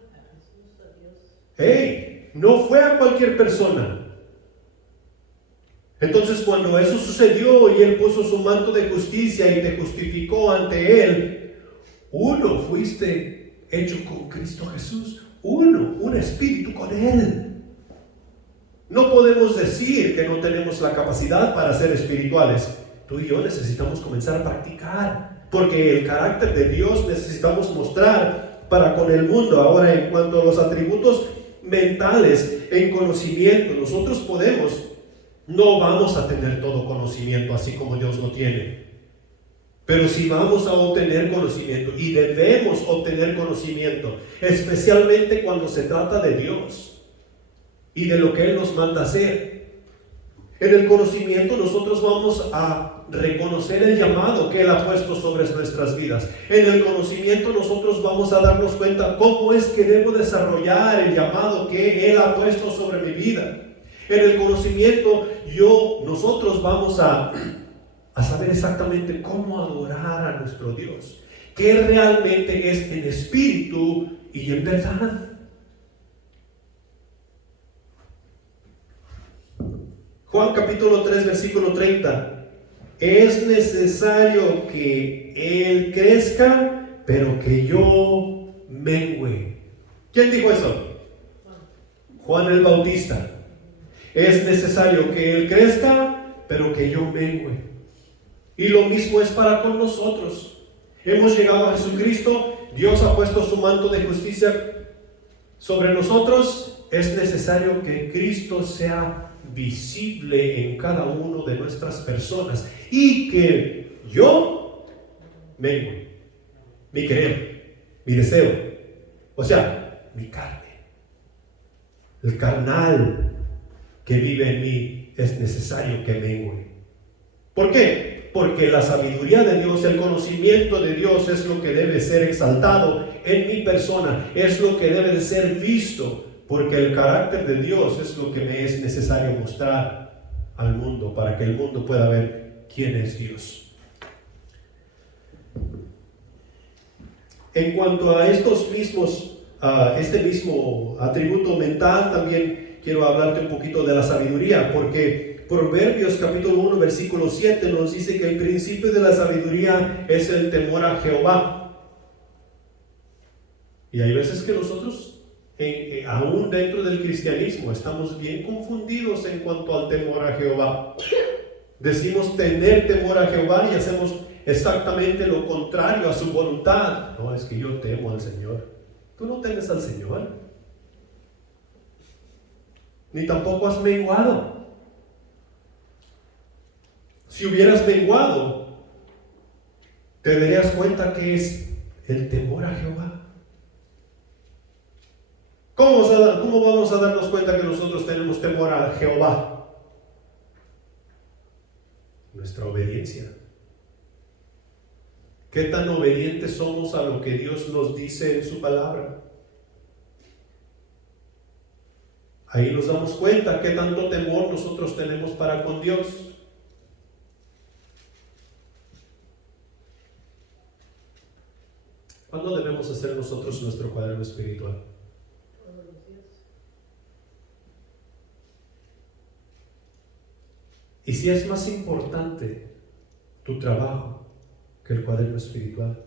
¡Hey! No fue a cualquier persona. Entonces, cuando eso sucedió y Él puso su manto de justicia y te justificó ante Él, uno fuiste hecho con Cristo Jesús. Uno, un espíritu con Él. No podemos decir que no tenemos la capacidad para ser espirituales. Tú y yo necesitamos comenzar a practicar, porque el carácter de Dios necesitamos mostrar para con el mundo. Ahora, en cuanto a los atributos mentales en conocimiento, nosotros no vamos a tener todo conocimiento así como Dios lo tiene, pero sí vamos a obtener conocimiento, y debemos obtener conocimiento, especialmente cuando se trata de Dios y de lo que Él nos manda hacer. En el conocimiento nosotros vamos a reconocer el llamado que Él ha puesto sobre nuestras vidas. En el conocimiento nosotros vamos a darnos cuenta cómo es que debo desarrollar el llamado que Él ha puesto sobre mi vida. En el conocimiento nosotros vamos a saber exactamente cómo adorar a nuestro Dios, que realmente es en espíritu y en verdad. Juan capítulo 3 versículo 30: es necesario que Él crezca, pero que yo mengüe. ¿Quién dijo eso? Juan el Bautista. Es necesario que Él crezca, pero que yo mengüe. Y lo mismo es para con nosotros. Hemos llegado a Jesucristo, Dios ha puesto su manto de justicia sobre nosotros. Es necesario que Cristo sea visible en cada uno de nuestras personas, y que yo mengue, mi querer, mi deseo, o sea, mi carne, el carnal que vive en mí, es necesario que mengue. ¿Por qué? Porque la sabiduría de Dios, el conocimiento de Dios es lo que debe ser exaltado en mi persona, es lo que debe de ser visto, porque el carácter de Dios es lo que me es necesario mostrar al mundo, para que el mundo pueda ver quién es Dios. En cuanto a este mismo atributo mental, también quiero hablarte un poquito de la sabiduría, porque Proverbios capítulo 1 versículo 7 nos dice que el principio de la sabiduría es el temor a Jehová. Y hay veces que nosotros, aún dentro del cristianismo, estamos bien confundidos en cuanto al temor a Jehová. Decimos tener temor a Jehová y hacemos exactamente lo contrario a su voluntad. No, es que yo temo al Señor. Tú no temes al Señor, ni tampoco has menguado. Si hubieras menguado, te darías cuenta que es el temor a Jehová. ¿Cómo vamos a darnos cuenta que nosotros tenemos temor a Jehová? Nuestra obediencia. ¿Qué tan obedientes somos a lo que Dios nos dice en su palabra? Ahí nos damos cuenta qué tanto temor nosotros tenemos para con Dios. ¿Cuándo debemos hacer nosotros nuestro cuaderno espiritual? Y si es más importante tu trabajo que el cuaderno espiritual,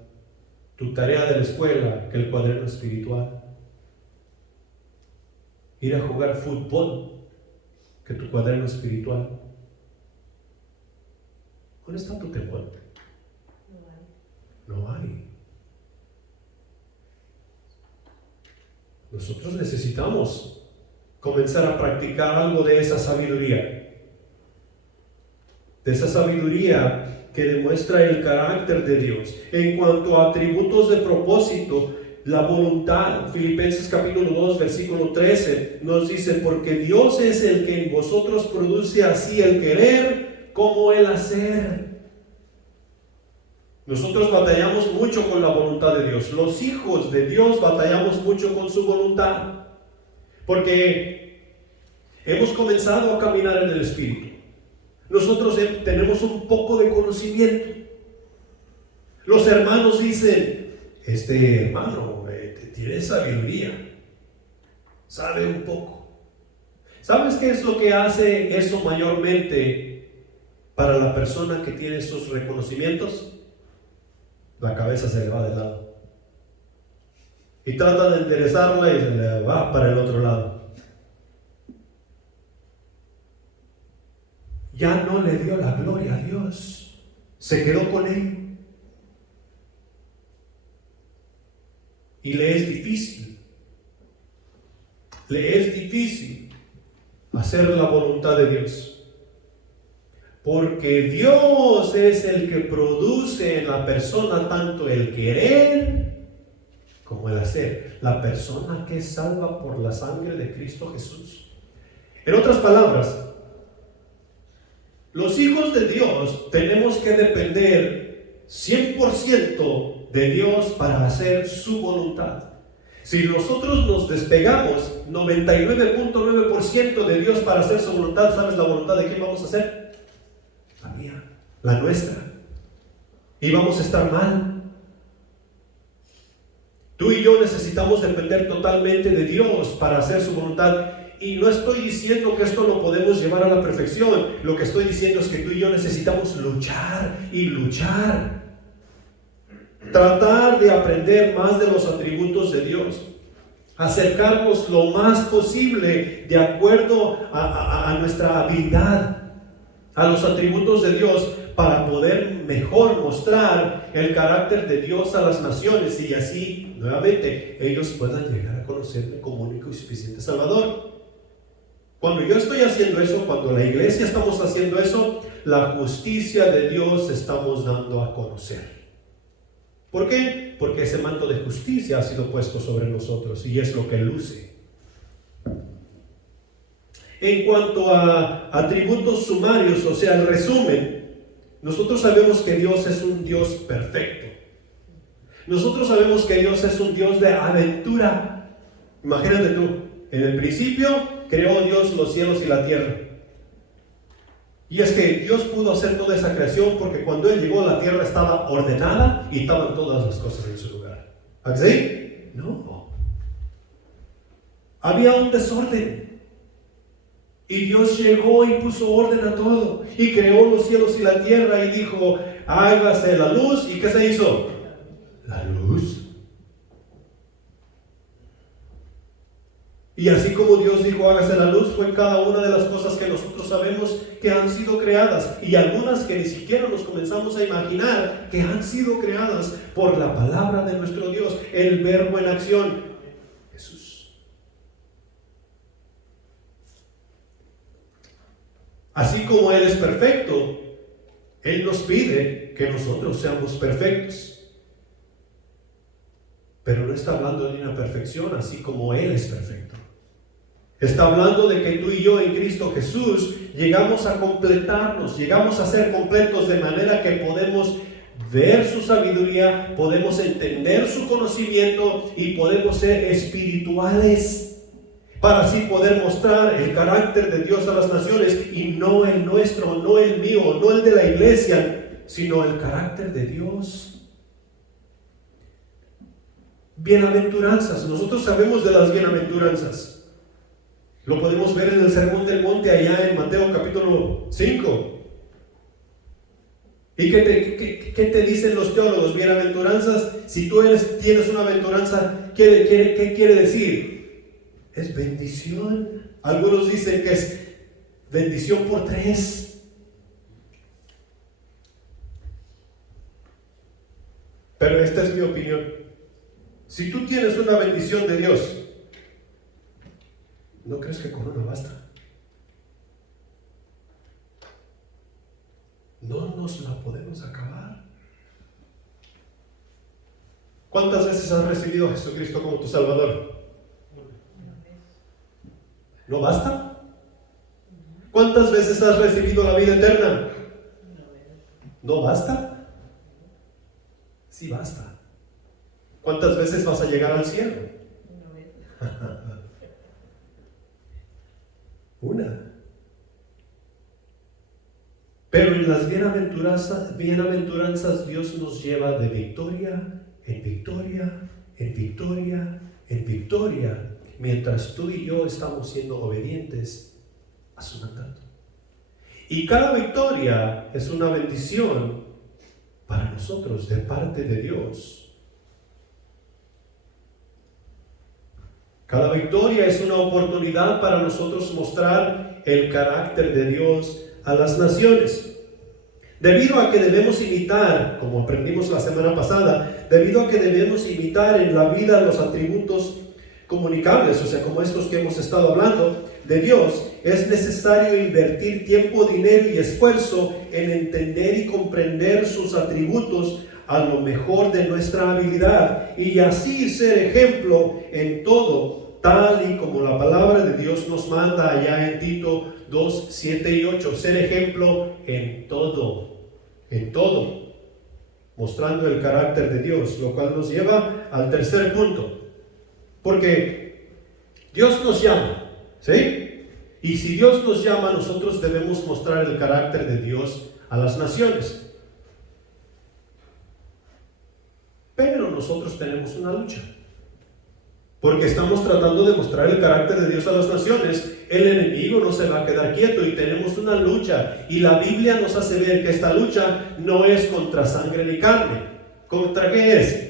tu tarea de la escuela que el cuaderno espiritual, ir a jugar fútbol que tu cuaderno espiritual, ¿dónde está tu temor? No hay. Nosotros necesitamos comenzar a practicar algo de esa sabiduría. De esa sabiduría que demuestra el carácter de Dios. En cuanto a atributos de propósito, la voluntad, Filipenses capítulo 2 versículo 13 nos dice: porque Dios es el que en vosotros produce así el querer como el hacer. Nosotros batallamos mucho con la voluntad de Dios. Los hijos de Dios batallamos mucho con su voluntad. Porque hemos comenzado a caminar en el Espíritu. Nosotros tenemos un poco de conocimiento. Los hermanos dicen, este hermano tiene sabiduría, sabe un poco. ¿Sabes qué es lo que hace eso mayormente para la persona que tiene esos reconocimientos? La cabeza se le va de lado. Y trata de enderezarla y se le va para el otro lado. Ya no le dio la gloria a Dios. Se quedó con él. Y le es difícil. Le es difícil hacer la voluntad de Dios. Porque Dios es el que produce en la persona tanto el querer como el hacer. La persona que es salva por la sangre de Cristo Jesús. En otras palabras, los hijos de Dios tenemos que depender 100% de Dios para hacer su voluntad. Si nosotros nos despegamos 99.9% de Dios para hacer su voluntad, ¿sabes la voluntad de quién vamos a hacer? La mía, la nuestra. Y vamos a estar mal. Tú y yo necesitamos depender totalmente de Dios para hacer su voluntad. Y no estoy diciendo que esto lo podemos llevar a la perfección. Lo que estoy diciendo es que tú y yo necesitamos luchar y luchar. Tratar de aprender más de los atributos de Dios. Acercarnos lo más posible de acuerdo a nuestra habilidad a los atributos de Dios para poder mejor mostrar el carácter de Dios a las naciones y así, nuevamente, ellos puedan llegar a conocerme como único y suficiente Salvador. Cuando yo estoy haciendo eso, cuando la iglesia estamos haciendo eso, la justicia de Dios estamos dando a conocer. ¿Por qué? Porque ese manto de justicia ha sido puesto sobre nosotros y es lo que luce. En cuanto a atributos sumarios, o sea, el resumen, nosotros sabemos que Dios es un Dios perfecto. Nosotros sabemos que Dios es un Dios de aventura. Imagínate tú, en el principio creó Dios los cielos y la tierra. Y es que Dios pudo hacer toda esa creación porque cuando Él llegó la tierra estaba ordenada y estaban todas las cosas en su lugar. ¿Así? No. Había un desorden. Y Dios llegó y puso orden a todo. Y creó los cielos y la tierra y dijo, hágase la luz. ¿Y qué se hizo? La luz. Y así como Dios dijo, hágase la luz, fue cada una de las cosas que nosotros sabemos que han sido creadas. Y algunas que ni siquiera nos comenzamos a imaginar que han sido creadas por la palabra de nuestro Dios, el verbo en acción, Jesús. Así como Él es perfecto, Él nos pide que nosotros seamos perfectos. Pero no está hablando de una perfección así como Él es perfecto. Está hablando de que tú y yo en Cristo Jesús llegamos a completarnos, llegamos a ser completos de manera que podemos ver su sabiduría, podemos entender su conocimiento y podemos ser espirituales. Para así poder mostrar el carácter de Dios a las naciones y no el nuestro, no el mío, no el de la iglesia, sino el carácter de Dios. Bienaventuranzas, nosotros sabemos de las bienaventuranzas. Lo podemos ver en el Sermón del Monte allá en Mateo capítulo 5. ¿Y qué te dicen los teólogos? Bienaventuranzas, si tú tienes una aventuranza, ¿qué quiere decir? Es bendición. Algunos dicen que es bendición por 3. Pero esta es mi opinión. Si tú tienes una bendición de Dios, ¿no crees que con una basta? No nos la podemos acabar. ¿Cuántas veces has recibido a Jesucristo como tu Salvador? ¿No basta? ¿Cuántas veces has recibido la vida eterna? ¿No basta? Sí, basta. ¿Cuántas veces vas a llegar al cielo? Una. Pero en las bienaventuranzas Dios nos lleva de victoria en victoria, en victoria, en victoria, mientras tú y yo estamos siendo obedientes a su mandato. Y cada victoria es una bendición para nosotros de parte de Dios. Cada victoria es una oportunidad para nosotros mostrar el carácter de Dios a las naciones. Debido a que debemos imitar, como aprendimos la semana pasada, debido a que debemos imitar en la vida los atributos comunicables, o sea, como estos que hemos estado hablando, de Dios, es necesario invertir tiempo, dinero y esfuerzo en entender y comprender sus atributos a lo mejor de nuestra habilidad y así ser ejemplo en todo, tal y como la palabra de Dios nos manda allá en Tito 2, 7 y 8, ser ejemplo en todo, mostrando el carácter de Dios, lo cual nos lleva al tercer punto, porque Dios nos llama, ¿sí? Y si Dios nos llama, nosotros debemos mostrar el carácter de Dios a las naciones. Pero nosotros tenemos una lucha, porque estamos tratando de mostrar el carácter de Dios a las naciones. El enemigo no se va a quedar quieto y tenemos una lucha, y la Biblia nos hace ver que esta lucha no es contra sangre ni carne. ¿Contra qué es?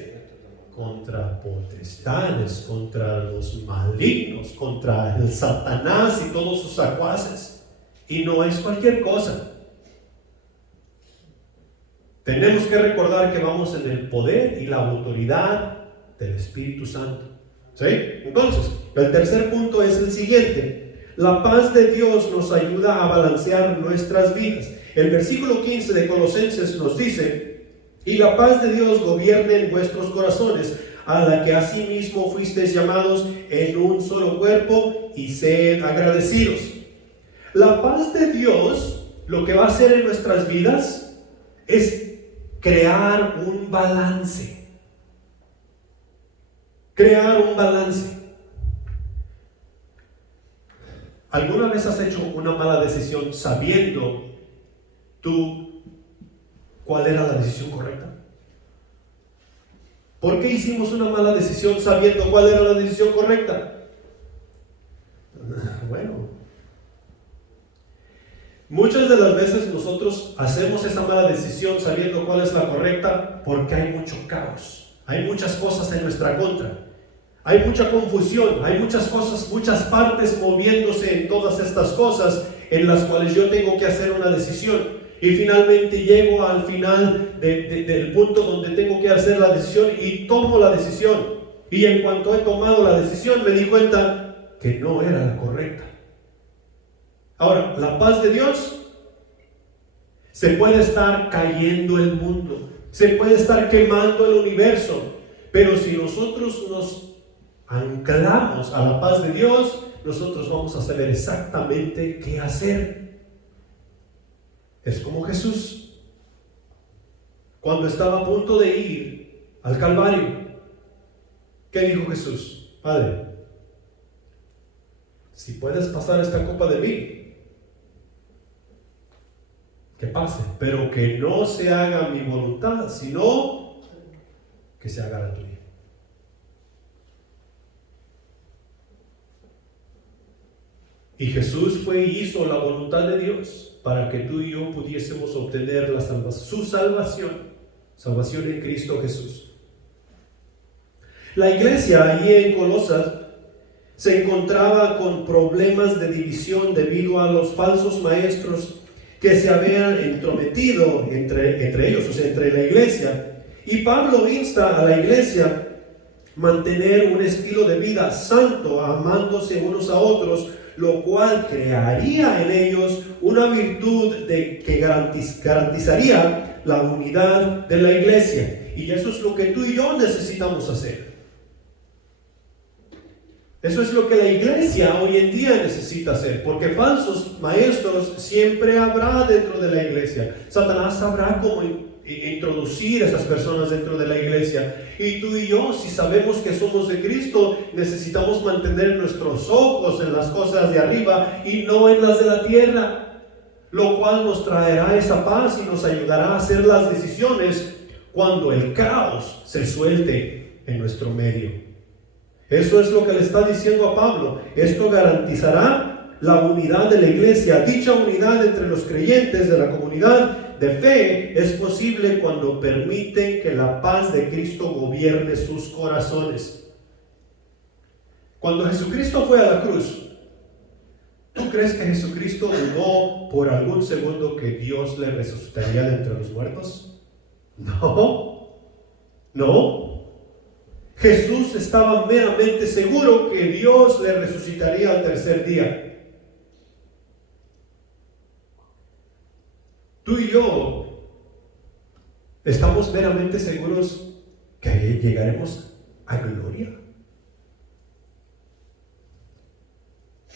Contra potestades, contra los malignos, contra el Satanás y todos sus secuaces. Y no es cualquier cosa. Tenemos que recordar que vamos en el poder y la autoridad del Espíritu Santo. ¿Sí? Entonces, el tercer punto es el siguiente. La paz de Dios nos ayuda a balancear nuestras vidas. El versículo 15 de Colosenses nos dice: y la paz de Dios gobierne en vuestros corazones, a la que asimismo fuisteis llamados en un solo cuerpo, y sed agradecidos. La paz de Dios lo que va a hacer en nuestras vidas es crear un balance. Crear un balance. ¿Alguna vez has hecho una mala decisión sabiendo tú cuál era la decisión correcta? ¿Por qué hicimos una mala decisión sabiendo cuál era la decisión correcta? Bueno, muchas de las veces nosotros hacemos esa mala decisión sabiendo cuál es la correcta porque hay mucho caos, hay muchas cosas en nuestra contra, hay mucha confusión, hay muchas cosas, muchas partes moviéndose en todas estas cosas en las cuales yo tengo que hacer una decisión. Y finalmente llego al final del punto donde tengo que hacer la decisión y tomo la decisión. Y en cuanto he tomado la decisión me di cuenta que no era la correcta. Ahora, la paz de Dios, se puede estar cayendo el mundo, se puede estar quemando el universo, pero si nosotros nos anclamos a la paz de Dios, nosotros vamos a saber exactamente qué hacer. Es como Jesús, cuando estaba a punto de ir al Calvario. ¿Qué dijo Jesús? Padre, si puedes pasar esta copa de mí, que pase, pero que no se haga mi voluntad, sino que se haga la tuya. Y Jesús fue y hizo la voluntad de Dios para que tú y yo pudiésemos obtener su salvación en Cristo Jesús. La iglesia allí en Colosas se encontraba con problemas de división debido a los falsos maestros que se habían entrometido entre ellos, o sea, entre la iglesia. Y Pablo insta a la iglesia a mantener un estilo de vida santo, amándose unos a otros, lo cual crearía en ellos una virtud que garantizaría la unidad de la iglesia. Y eso es lo que tú y yo necesitamos hacer. Eso es lo que la iglesia hoy en día necesita hacer, porque falsos maestros siempre habrá dentro de la iglesia. Satanás sabrá cómo introducir a esas personas dentro de la iglesia. Y tú y yo, si sabemos que somos de Cristo, necesitamos mantener nuestros ojos en las cosas de arriba y no en las de la tierra, lo cual nos traerá esa paz y nos ayudará a hacer las decisiones cuando el caos se suelte en nuestro medio. Eso es lo que le está diciendo a Pablo. Esto garantizará la unidad de la iglesia. Dicha unidad entre los creyentes de la comunidad de fe es posible cuando permiten que la paz de Cristo gobierne sus corazones. Cuando Jesucristo fue a la cruz, ¿tú crees que Jesucristo dudó por algún segundo que Dios le resucitaría de entre los muertos? No. Jesús estaba meramente seguro que Dios le resucitaría al tercer día. Tú y yo estamos meramente seguros que llegaremos a gloria.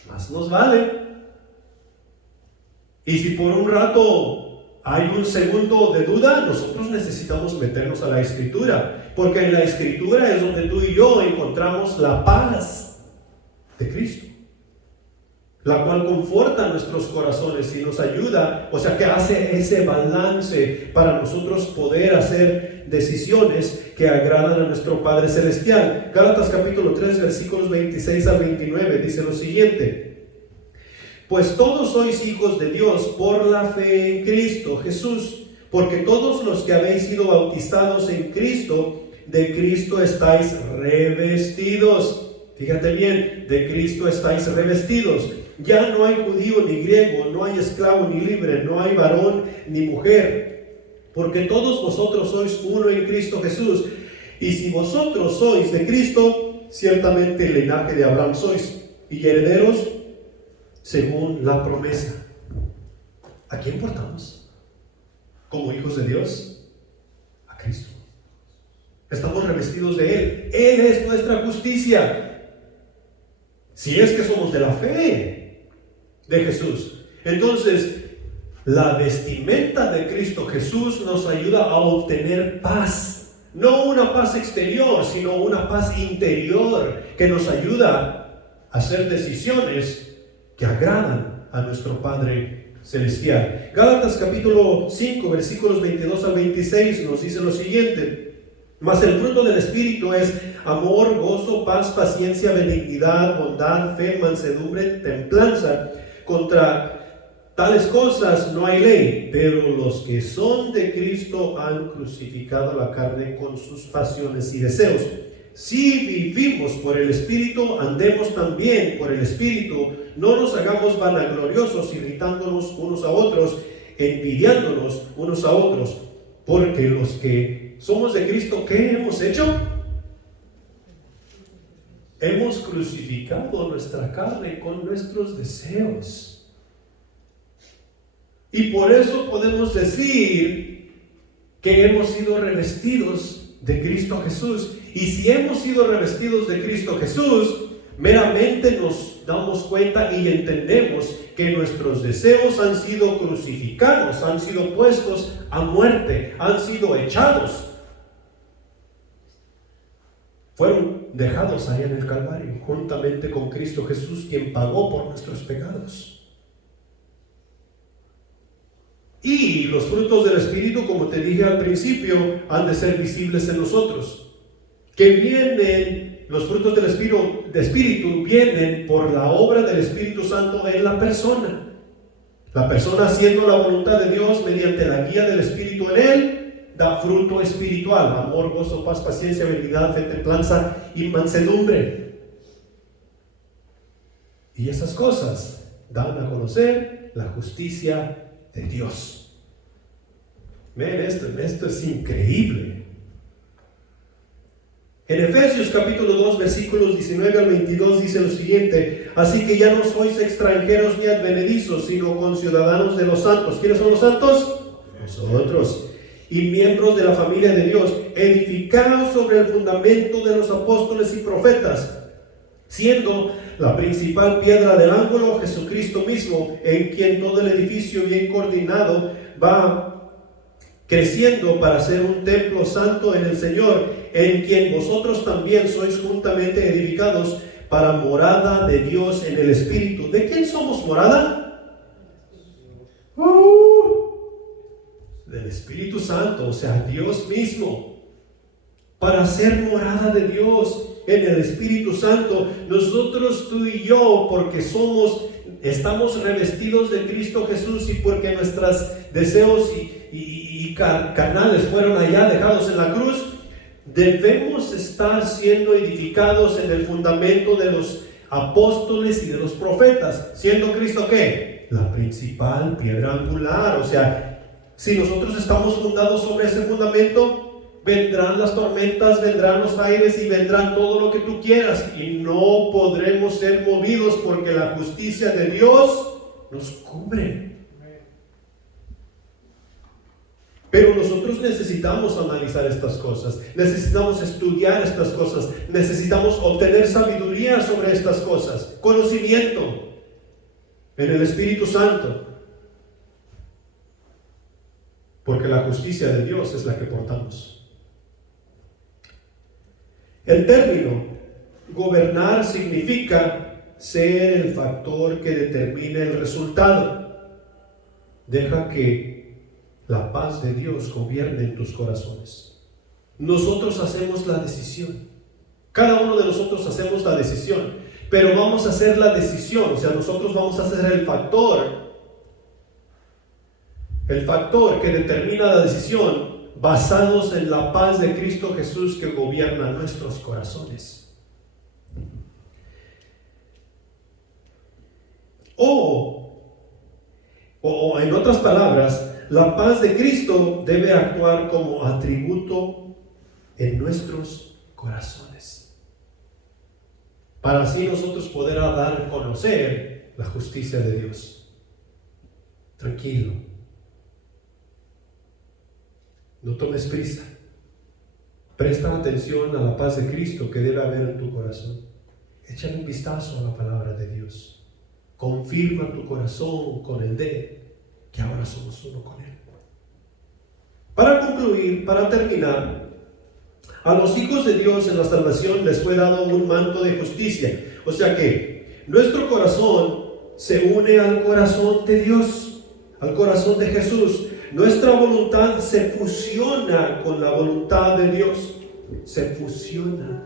Más nos vale. Y si por un rato hay un segundo de duda, nosotros necesitamos meternos a la Escritura, porque en la Escritura es donde tú y yo encontramos la paz de Cristo, la cual conforta nuestros corazones y nos ayuda, o sea que hace ese balance para nosotros poder hacer decisiones que agradan a nuestro Padre Celestial. Gálatas capítulo 3 versículos 26 al 29 dice lo siguiente: pues todos sois hijos de Dios por la fe en Cristo Jesús, porque todos los que habéis sido bautizados en Cristo, de Cristo estáis revestidos. Fíjate bien, de Cristo estáis revestidos. Ya no hay judío ni griego, no hay esclavo ni libre, no hay varón ni mujer, porque todos vosotros sois uno en Cristo Jesús. Y si vosotros sois de Cristo, ciertamente el linaje de Abraham sois, y herederos según la promesa. ¿A quién portamos? Como hijos de Dios, a Cristo. Estamos revestidos de Él. Él es nuestra justicia. Si es que somos de la fe de Jesús. Entonces, la vestimenta de Cristo Jesús nos ayuda a obtener paz. No una paz exterior, sino una paz interior que nos ayuda a hacer decisiones que agradan a nuestro Padre Celestial. Gálatas capítulo 5 versículos 22 al 26 nos dice lo siguiente: mas el fruto del Espíritu es amor, gozo, paz, paciencia, benignidad, bondad, fe, mansedumbre, templanza. Contra tales cosas no hay ley, pero los que son de Cristo han crucificado la carne con sus pasiones y deseos. Si vivimos por el Espíritu, andemos también por el Espíritu. No nos hagamos vanagloriosos, irritándonos unos a otros, envidiándonos unos a otros. Porque los que somos de Cristo, ¿qué hemos hecho? Hemos crucificado nuestra carne con nuestros deseos. Y por eso podemos decir que hemos sido revestidos de Cristo Jesús. Y si hemos sido revestidos de Cristo Jesús, meramente nos damos cuenta y entendemos que nuestros deseos han sido crucificados, han sido puestos a muerte, han sido echados. Fueron dejados ahí en el Calvario, juntamente con Cristo Jesús, quien pagó por nuestros pecados. Y los frutos del Espíritu, como te dije al principio, han de ser visibles en nosotros. Que vienen, los frutos del Espíritu vienen por la obra del Espíritu Santo en la persona. La persona, haciendo la voluntad de Dios mediante la guía del Espíritu en él, da fruto espiritual: amor, gozo, paz, paciencia, benignidad, fe, templanza y mansedumbre. Y esas cosas dan a conocer la justicia de Dios. Ven, esto es increíble. En Efesios capítulo 2 versículos 19 al 22 dice lo siguiente: así que ya no sois extranjeros ni advenedizos, sino conciudadanos de los santos. ¿Quiénes son los santos? Nosotros. Y miembros de la familia de Dios, edificados sobre el fundamento de los apóstoles y profetas, siendo la principal piedra del ángulo Jesucristo mismo, en quien todo el edificio bien coordinado va creciendo para ser un templo santo en el Señor, en quien vosotros también sois juntamente edificados para morada de Dios en el Espíritu. ¿De quién somos morada? Del Espíritu Santo, o sea, Dios mismo. Para ser morada de Dios en el Espíritu Santo, nosotros, tú y yo, porque estamos revestidos de Cristo Jesús y porque nuestros deseos y carnales fueron allá dejados en la cruz, debemos estar siendo edificados en el fundamento de los apóstoles y de los profetas, siendo Cristo ¿qué? La principal piedra angular. O sea, si nosotros estamos fundados sobre ese fundamento, vendrán las tormentas, vendrán los aires y vendrán todo lo que tú quieras, y no podremos ser movidos porque la justicia de Dios nos cubre. Pero nosotros necesitamos analizar estas cosas, necesitamos estudiar estas cosas, necesitamos obtener sabiduría sobre estas cosas, conocimiento en el Espíritu Santo, porque la justicia de Dios es la que portamos. El término gobernar significa ser el factor que determine el resultado. Deja que la paz de Dios gobierne en tus corazones. Nosotros hacemos la decisión. Cada uno de nosotros hacemos la decisión, pero vamos a hacer la decisión, o sea, nosotros vamos a ser el factor que determina la decisión, basados en la paz de Cristo Jesús que gobierna nuestros corazones. O en otras palabras, la paz de Cristo debe actuar como atributo en nuestros corazones, para así nosotros poder dar a conocer la justicia de Dios. Tranquilo, no tomes prisa, presta atención a la paz de Cristo que debe haber en tu corazón. Échale un vistazo a la palabra de Dios, confirma tu corazón con el de que ahora somos uno con Él. Para concluir, para terminar, a los hijos de Dios en la salvación les fue dado un manto de justicia. O sea que nuestro corazón se une al corazón de Dios, al corazón de Jesús. Nuestra voluntad se fusiona con la voluntad de Dios. Se fusiona.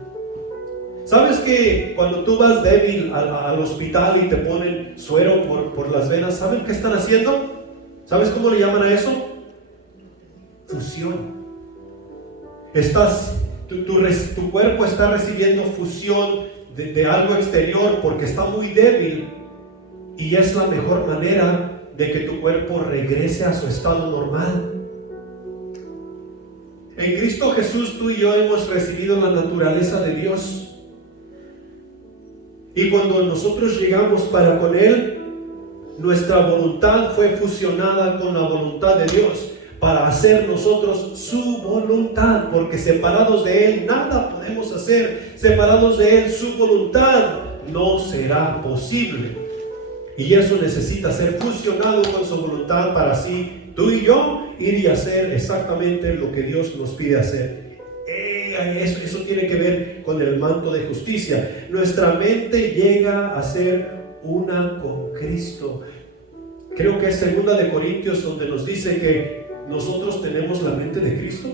¿Sabes que cuando tú vas débil al hospital y te ponen suero por las venas, ¿saben qué están haciendo? ¿Sabes cómo le llaman a eso? Fusión. Tu cuerpo está recibiendo fusión de algo exterior porque está muy débil, y es la mejor manera de que tu cuerpo regrese a su estado normal. En Cristo Jesús tú y yo hemos recibido la naturaleza de Dios, y cuando nosotros llegamos para con Él, nuestra voluntad fue fusionada con la voluntad de Dios para hacer nosotros su voluntad, porque separados de Él nada podemos hacer. Separados de Él, su voluntad no será posible, y eso necesita ser fusionado con su voluntad para así tú y yo ir y hacer exactamente lo que Dios nos pide hacer. Eso tiene que ver con el manto de justicia. Nuestra mente llega a ser una con Cristo. Creo que es 2 de Corintios donde nos dice que nosotros tenemos la mente de Cristo,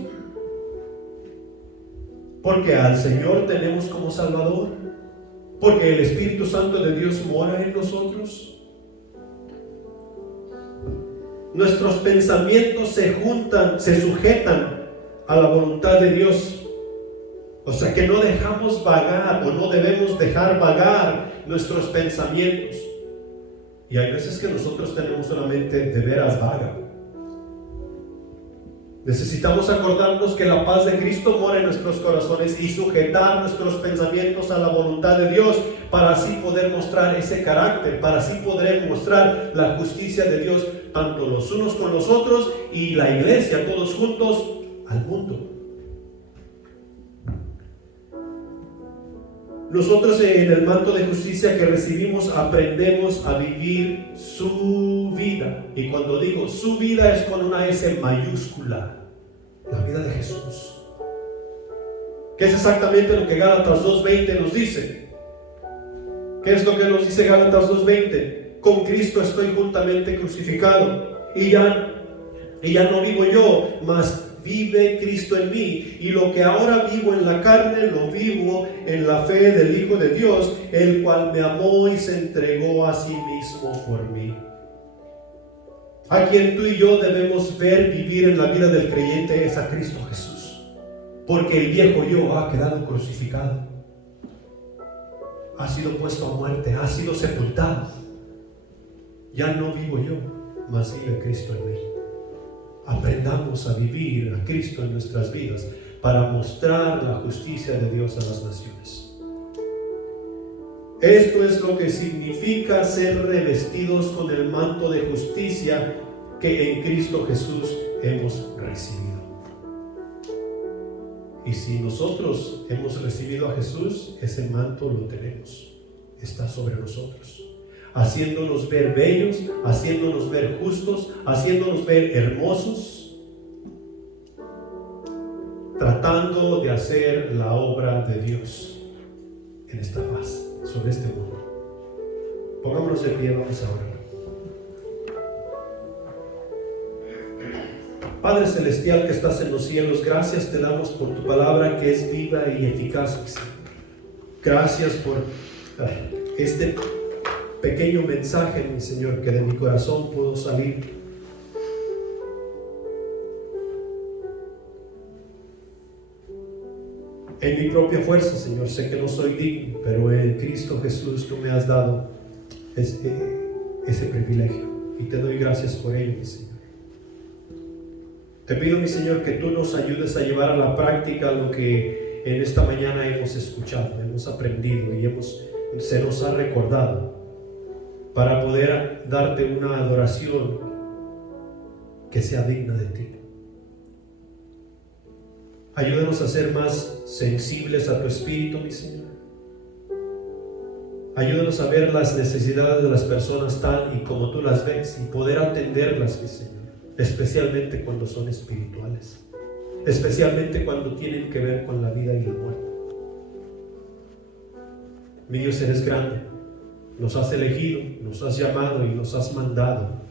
porque al Señor tenemos como Salvador, porque el Espíritu Santo de Dios mora en nosotros. Nuestros pensamientos se sujetan a la voluntad de Dios. O sea que no dejamos vagar, o no debemos dejar vagar nuestros pensamientos. Y hay veces que nosotros tenemos una mente de veras vaga. Necesitamos acordarnos que la paz de Cristo mora en nuestros corazones y sujetar nuestros pensamientos a la voluntad de Dios, para así poder mostrar ese carácter, para así poder mostrar la justicia de Dios, tanto los unos con los otros y la iglesia, todos juntos, al mundo. Nosotros en el manto de justicia que recibimos aprendemos a vivir su vida. Y cuando digo su vida es con una S mayúscula. vida de Jesús. ¿Qué es exactamente lo que Gálatas 2:20 nos dice? ¿Qué es lo que nos dice Gálatas 2:20? Con Cristo estoy juntamente crucificado, y ya no vivo yo, mas vive Cristo en mí, y lo que ahora vivo en la carne, lo vivo en la fe del Hijo de Dios, el cual me amó y se entregó a sí mismo por mí. A quien tú y yo debemos ver vivir en la vida del creyente es a Cristo Jesús, porque el viejo yo ha quedado crucificado, ha sido puesto a muerte, ha sido sepultado. Ya no vivo yo, mas vive Cristo en mí. Aprendamos a vivir a Cristo en nuestras vidas para mostrar la justicia de Dios a las naciones. Esto es lo que significa ser revestidos con el manto de justicia que en Cristo Jesús hemos recibido. Y si nosotros hemos recibido a Jesús, ese manto lo tenemos, está sobre nosotros, haciéndonos ver bellos, haciéndonos ver justos, haciéndonos ver hermosos, tratando de hacer la obra de Dios en esta faz, sobre este mundo. Pongámonos de pie, vamos a orar. Padre Celestial que estás en los cielos, gracias te damos por tu palabra que es viva y eficaz, Señor. Gracias por este pequeño mensaje, mi Señor, que de mi corazón pudo salir. En mi propia fuerza, Señor, sé que no soy digno, pero en Cristo Jesús tú me has dado ese privilegio y te doy gracias por ello, mi Señor. Te pido, mi Señor, que tú nos ayudes a llevar a la práctica lo que en esta mañana hemos escuchado, hemos aprendido y se nos ha recordado, para poder darte una adoración que sea digna de ti. Ayúdanos a ser más sensibles a tu Espíritu, mi Señor. Ayúdanos a ver las necesidades de las personas tal y como tú las ves y poder atenderlas, mi Señor, especialmente cuando son espirituales, especialmente cuando tienen que ver con la vida y la muerte. Mi Dios, eres grande. Nos has elegido, nos has llamado y nos has mandado,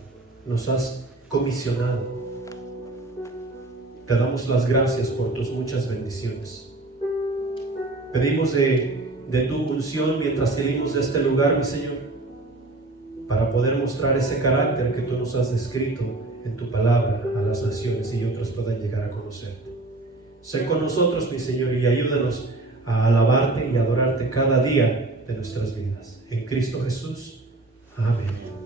nos has comisionado. Te damos las gracias por tus muchas bendiciones. Pedimos de tu unción mientras salimos de este lugar, mi Señor, para poder mostrar ese carácter que tú nos has descrito en tu palabra a las naciones y otros puedan llegar a conocerte. Sé con nosotros, mi Señor, y ayúdanos a alabarte y adorarte cada día de nuestras vidas. En Cristo Jesús. Amén.